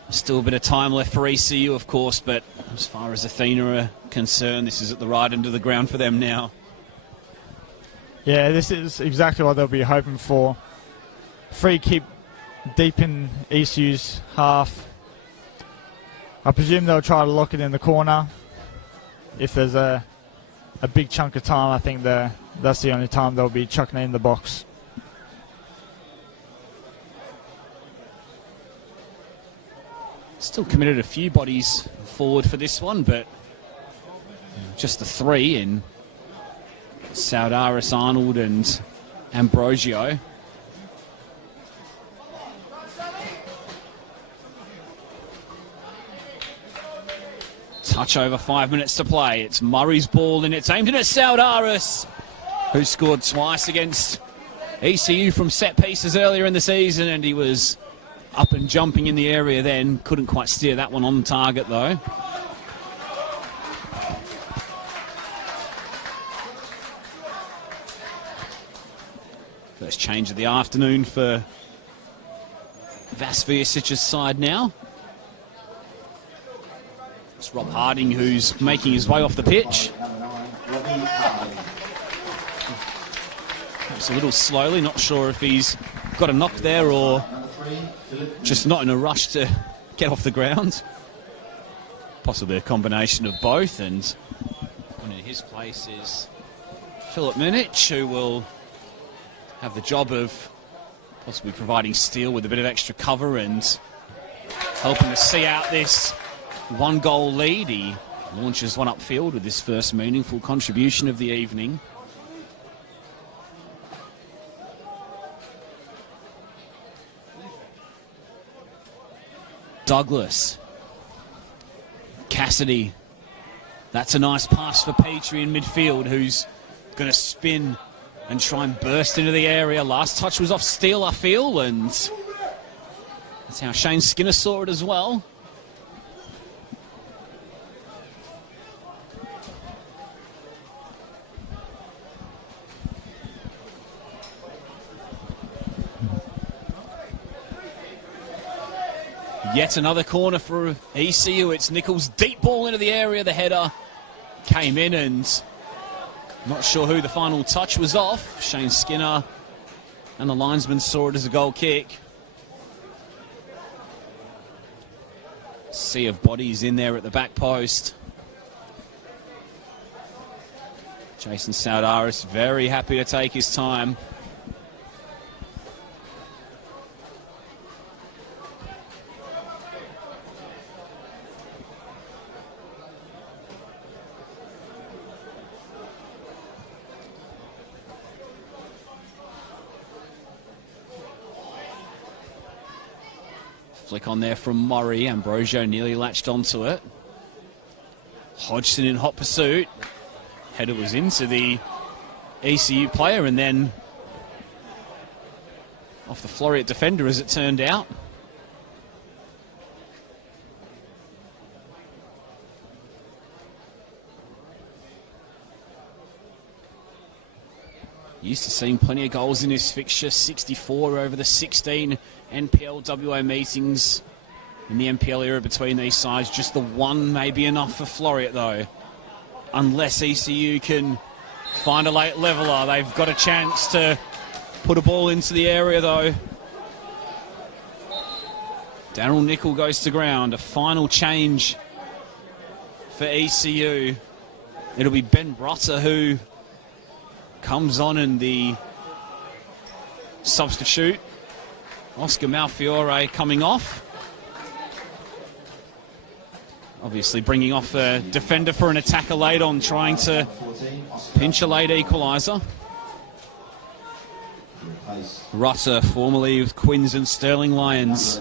still a bit of time left for ECU, of course, but as far as Athena are concerned, this is at the right end of the ground for them now. Yeah, this is exactly what they'll be hoping for. Free kick deep in ECU's half. I presume they'll try to lock it in the corner. If there's a big chunk of time, I think that's the only time they'll be chucking it in the box. Still committed a few bodies forward for this one, but just the 3 in Saudaris, Arnold and Ambrosio. Touch over 5 minutes to play. It's Murray's ball and it's aimed in at Saudaris, who scored twice against ECU from set pieces earlier in the season, and he was up and jumping in the area then. Couldn't quite steer that one on target though. First change of the afternoon for Vasviasic's side now. It's Rob Harding who's making his way off the pitch. Perhaps a little slowly, not sure if he's got a knock there or just not in a rush to get off the ground. Possibly a combination of both, and one in his place is Philip Minich, who will have the job of possibly providing Steele with a bit of extra cover and helping to see out this one-goal lead. He launches one upfield with his first meaningful contribution of the evening. Douglas. Cassidy. That's a nice pass for Petrie in midfield, who's going to spin and try and burst into the area. Last touch was off Steele, I feel, and that's how Shane Skinner saw it as well. Yet another corner for ECU. It's Nichols' deep ball into the area. The header came in, and not sure who the final touch was off. Shane Skinner and the linesman saw it as a goal kick. Sea of bodies in there at the back post. Jason Saudaris very happy to take his time. Flick on there from Murray. Ambrosio nearly latched onto it. Hodgson in hot pursuit. Header was into the ECU player and then off the Floreat defender, as it turned out. Used to seeing plenty of goals in this fixture. 64 over the 16 NPL WA meetings in the NPL era between these sides. Just the one may be enough for Floreat though. Unless ECU can find a late leveller, they've got a chance to put a ball into the area though. Daryl Nichol goes to ground. A final change for ECU. It'll be Ben Brotter who comes on in the substitute. Oscar Malfiore coming off. Obviously bringing off a defender for an attacker late on, trying to pinch a late equaliser. Rutter, formerly with Quins and Stirling Lions.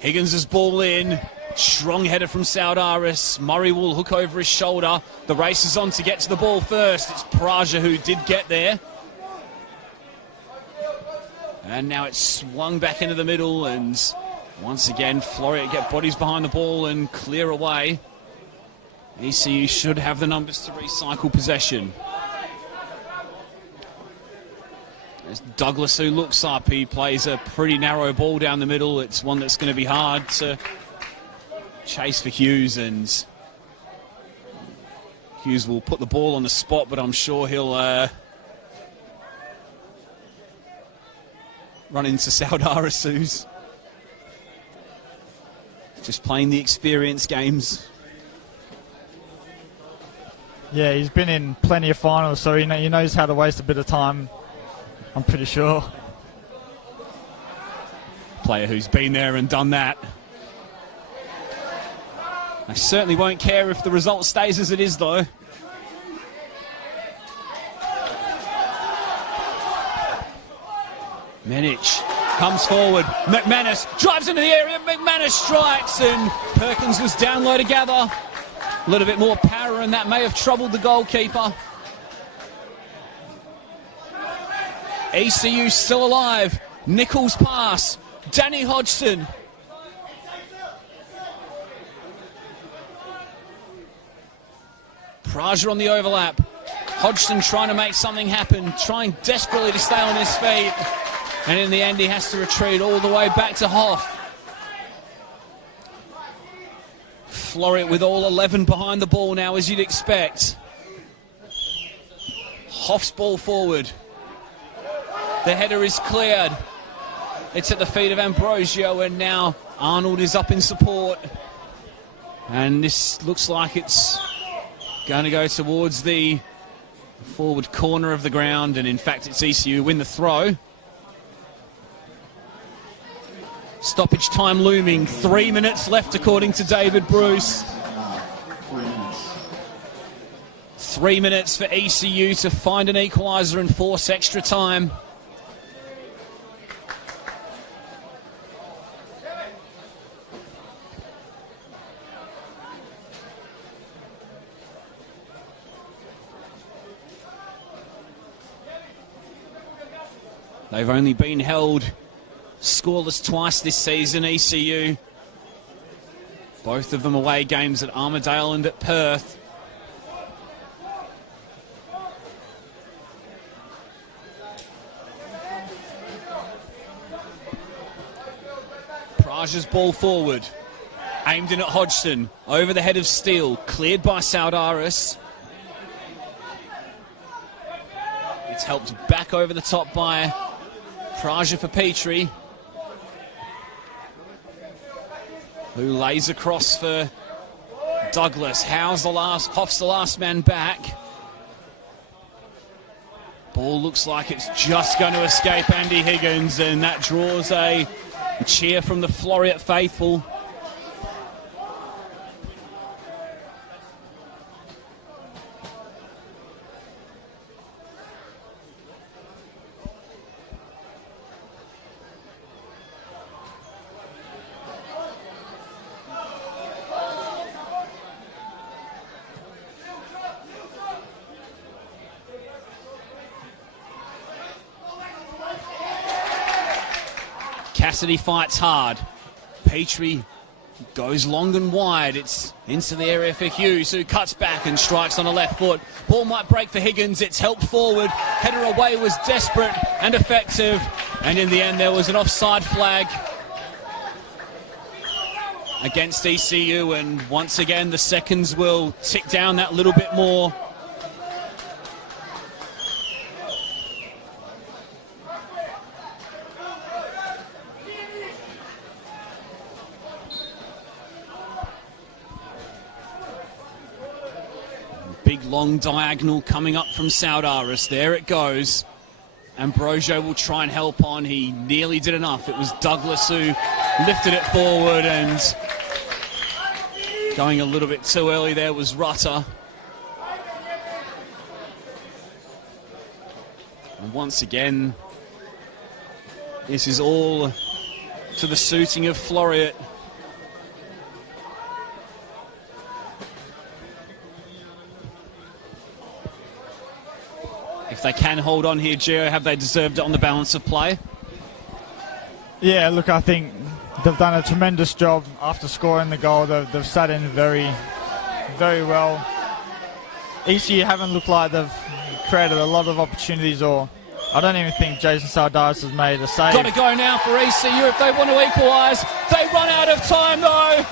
Higgins' ball in. Strong header from Saudaris. Murray will hook over his shoulder. The race is on to get to the ball first. It's Praja who did get there. And now it's swung back into the middle, and once again Floreat get bodies behind the ball and clear away. ECU should have the numbers to recycle possession. There's Douglas who looks up. He plays a pretty narrow ball down the middle. It's one that's going to be hard to chase for Hughes, and Hughes will put the ball on the spot, but I'm sure he'll run into Saudaris, who's just playing the experience games. Yeah, he's been in plenty of finals, so he knows how to waste a bit of time, I'm pretty sure. Player who's been there and done that. I certainly won't care if the result stays as it is, though. Minich Comes forward. McManus drives into the area. McManus strikes, and Perkins was down low to gather. A little bit more power, and that may have troubled the goalkeeper. ECU still alive. Nichols pass. Danny Hodgson. Praja on the overlap. Hodgson trying to make something happen, trying desperately to stay on his feet. And in the end, he has to retreat all the way back to Hoff. Floreat with all 11 behind the ball now, as you'd expect. Hoff's ball forward. The header is cleared. It's at the feet of Ambrosio, and now Arnold is up in support. And this looks like it's going to go towards the forward corner of the ground, and in fact it's ECU win the throw. Stoppage time looming. 3 minutes left according to David Bruce. 3 minutes for ECU to find an equaliser and force extra time. They've only been held scoreless twice this season, ECU. Both of them away games at Armidale and at Perth. Praja's ball forward. Aimed in at Hodgson. Over the head of Steele. Cleared by Saudaris. It's helped back over the top by Praja for Petrie, who lays across for Douglas. Hoff's the last man back. Ball looks like it's just going to escape Andy Higgins, and that draws a cheer from the Floreat faithful. Cassidy fights hard. Petrie goes long and wide. It's into the area for Hughes, who cuts back and strikes on the left foot. Ball might break for Higgins. It's helped forward. Header away was desperate and effective. And in the end, there was an offside flag against ECU. And once again, the seconds will tick down that little bit more. Big long diagonal coming up from Saudaris. There it goes. Ambrosio will try and help on. He nearly did enough. It was Douglas who lifted it forward, and going a little bit too early there was Rutter. And once again, this is all to the suiting of Floreat. If they can hold on here, Gio, have they deserved it on the balance of play? Yeah, look, I think they've done a tremendous job after scoring the goal. They've sat in very, very well. ECU haven't looked like they've created a lot of opportunities, or I don't even think Jason Saudaris has made a save. Got to go now for ECU if they want to equalise. They run out of time though.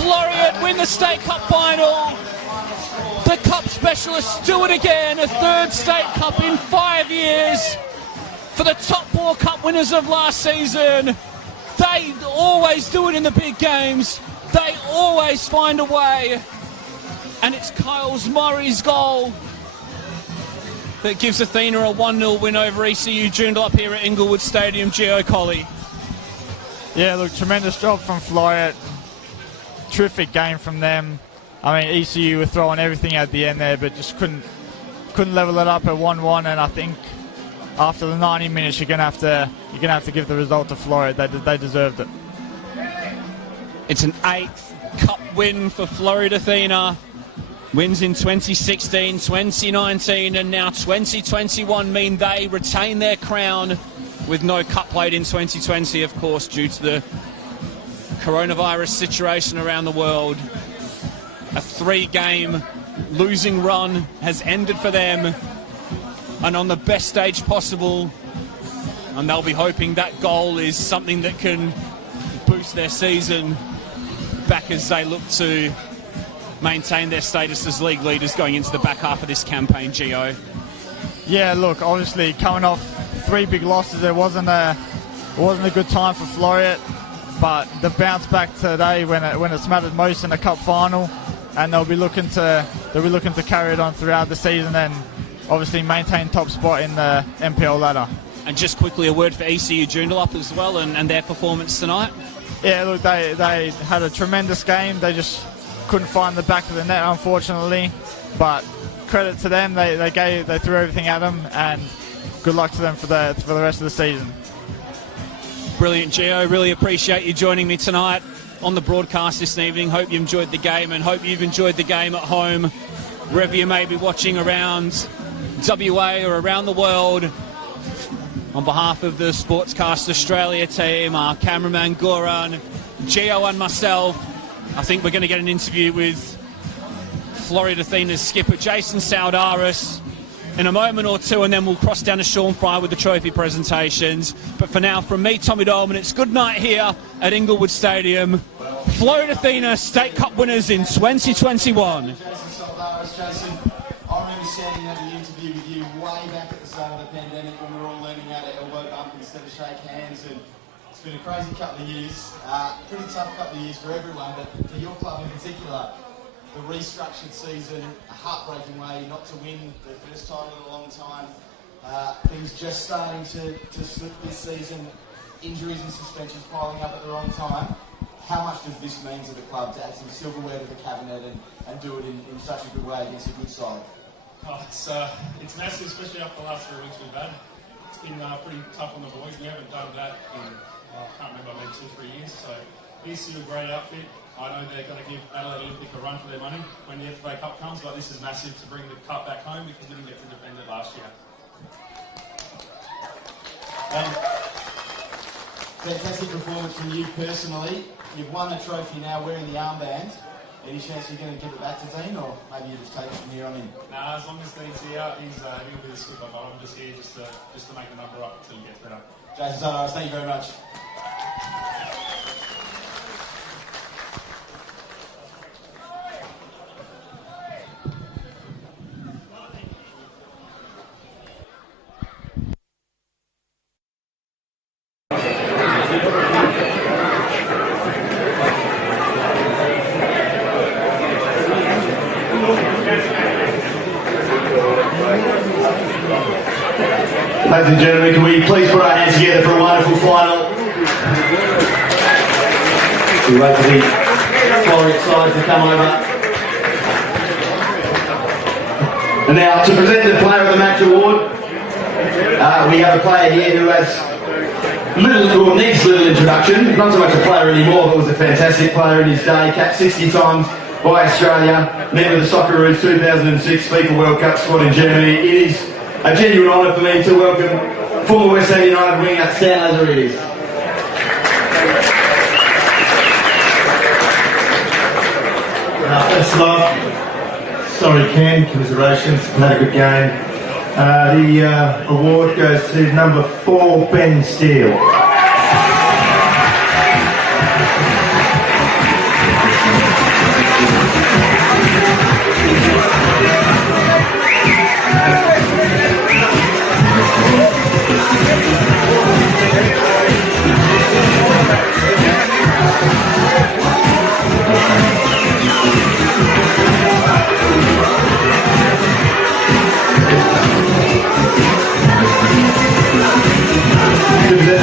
Floreat win the State Cup final. The Cup specialists do it again, a third State Cup in 5 years. For the top 4 Cup winners of last season, they always do it in the big games. They always find a way. And it's Kyles Murray's goal that gives Athena a 1-0 win over ECU Joondalup here at Inglewood Stadium. Gio Colley. Yeah, look, tremendous job from Floreat. Terrific game from them. I mean, ECU were throwing everything at the end there, but just couldn't level it up at 1-1, and I think after the 90 minutes, you're gonna have to give the result to Floreat. They deserved it. It's an 8th cup win for Floreat Athena. Wins in 2016, 2019 and now 2021 mean they retain their crown with no cup played in 2020, of course, due to the coronavirus situation around the world. A 3-game losing run has ended for them, and on the best stage possible, and they'll be hoping that goal is something that can boost their season back as they look to maintain their status as league leaders going into the back half of this campaign, Gio. Yeah, look, obviously coming off 3 big losses, it wasn't a good time for Floreat, but the bounce back today when it's mattered most in the cup final, and they'll be looking to carry it on throughout the season and obviously maintain top spot in the NPL ladder. And just quickly a word for ECU Joondalup as well and their performance tonight. Yeah, look, they had a tremendous game. They just couldn't find the back of the net, unfortunately, but credit to them. They threw everything at them, and good luck to them for the rest of the season. Brilliant, Gio. Really appreciate you joining me tonight on the broadcast this evening. Hope you enjoyed the game, and hope you've enjoyed the game at home, wherever you may be watching around WA or around the world. On behalf of the Sportscast Australia team, our cameraman Goran, Gio and myself, I think we're going to get an interview with Floreat Athena's skipper Jason Saldaris in a moment or two, and then we'll cross down to Sean Fry with the trophy presentations. But for now, from me, Tommy Dolman, it's good night here at Inglewood Stadium. Floreat Athena State Cup winners in 2021. Jason Saldaris. Jason, I remember standing at the interview with you way back at the start of the pandemic when we were all learning how to elbow bump instead of shake hands, and it's been a crazy couple of years, pretty tough couple of years for everyone, but for your club in particular, the restructured season, a heartbreaking way not to win the first title in a long time, things just starting to slip this season, injuries and suspensions piling up at the wrong time. How much does this mean to the club to add some silverware to the cabinet and do it in such a good way against a good side? Oh, it's massive, especially after the last 3 weeks we've had. It's been pretty tough on the boys. We haven't done that in, I can't remember, maybe 2 or 3 years. So ECU a great outfit. I know they're going to give Adelaide Olympic a run for their money when the FA Cup comes, but this is massive to bring the cup back home because we didn't get to defend it last year. Fantastic performance from you personally. You've won a trophy now wearing the armband. Any chance you're going to give it back to Dean, or maybe you just take it from here on in? Nah, as long as Dean's here, he'll be the skipper, but I'm just here just to make the number up until he gets better. Jason Saldaris, thank you very much. Ladies and gentlemen, can we please put our hands together for a wonderful final? We wait for the Floreat side to come over. And now, to present the Player of the Match award, we have a player here who has needs little introduction. Not so much a player anymore, but was a fantastic player in his day. Capped 60 times by Australia. Member of the Socceroos 2006 FIFA World Cup squad in Germany. It is a genuine honour for me to welcome former West Ham United winger Stan Lazaridis. Thanks a lot. Sorry Ken, commiserations, had a good game. The award goes to number 4, Ben Steele.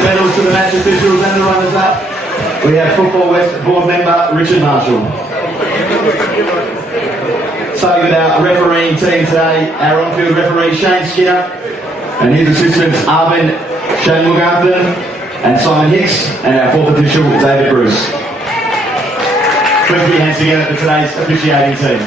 Medals to the match officials and the runners up. We have Football West board member Richard Marshall. Starting with our refereeing team today, our on-field referee Shane Skinner, And his assistants Arvin Shanmuganthan and Simon Hicks, and our fourth official David Bruce. Please put your hands together for today's officiating team.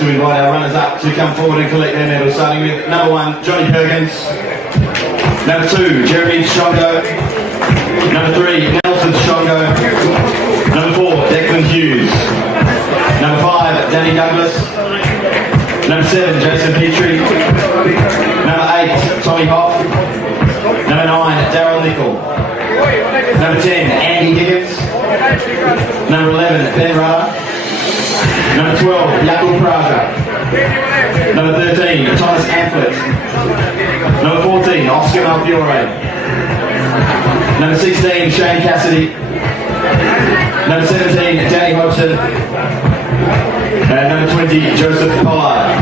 To invite our runners up to come forward and collect their medals, starting with number 1, Johnny Perkins, number 2, Jeremy Shongo, number 3, Nelson Shongo, number 4, Declan Hughes, number 5, Danny Douglas, number 7, Jason Petrie, number 8, Tommy Hoff, number 9, Daryl Nickel, number 10, Andy Higgins, number 11, Ben Rudder, number 12, Yakul Praga. Number 13, Thomas Amplet. Number 14, Oscar Malfiore. Number 16, Shane Cassidy. Number 17, Danny Hodgson. And number 20, Joseph Pollard.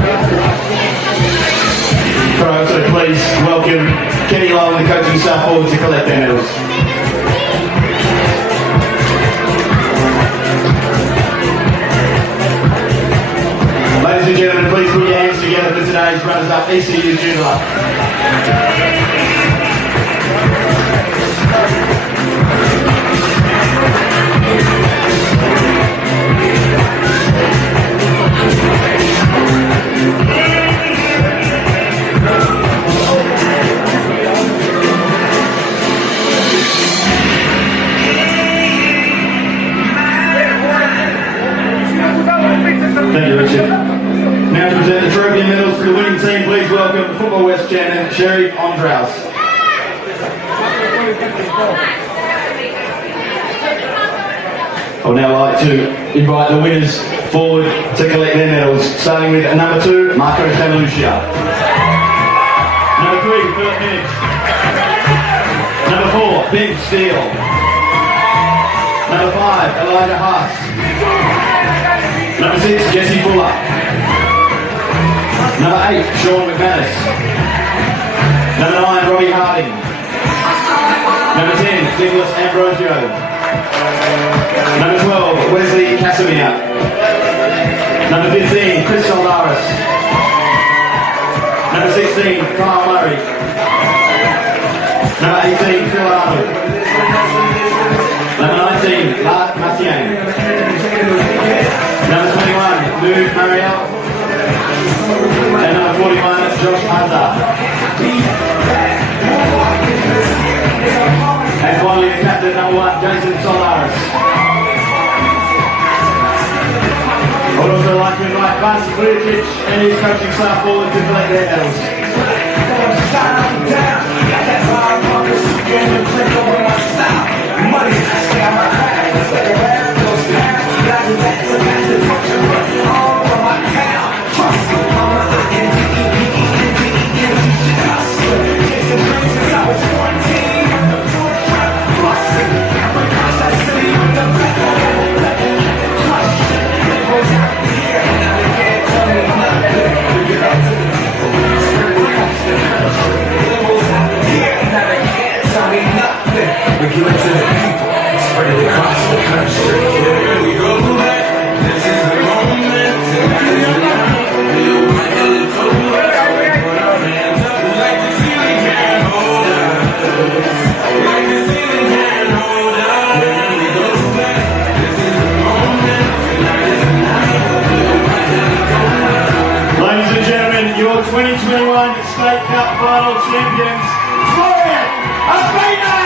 So please welcome Kenny Lowe and the coaching staff forward to collect their medals. Ladies and gentlemen, please put your hands together for today's runners-up, ECU Joondalup. Thank you, Richard. Now to present the trophy and medals to the winning team, please welcome Football West champion Sherry Ondraus. I would now like to invite the winners forward to collect their medals, starting with number 2, Marco Sanlucia. Number 3, Philip Minich. Number 4, Ben Steele. Number 5, Elijah Haas. Number 6, Jesse Fuller. Number 8, Sean McManus. Number 9, Robbie Harding. Number 10, Nicholas Ambrosio. Number 12, Wesley Casimir. Number 15, Chris Soldaris. Number 16, Kyle Murray. Number 18, Phil Arnold. Number 19, Mark Mathiang. Number 21, Lou Mariel. And number 41, Josh Hunter. And finally, captain number 1, Jason Solaris. I would also like to invite Vance Vujic and his coaching staff forward to collect their medals. Ladies and gentlemen, your 2021 State Cup final champions, Floreat Athena!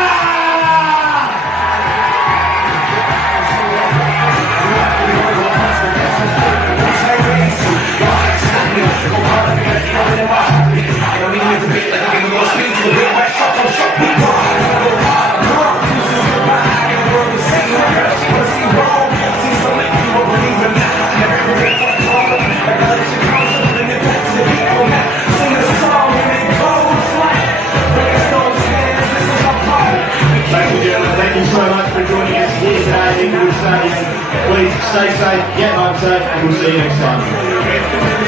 please stay safe, get home safe, and we'll see you next time.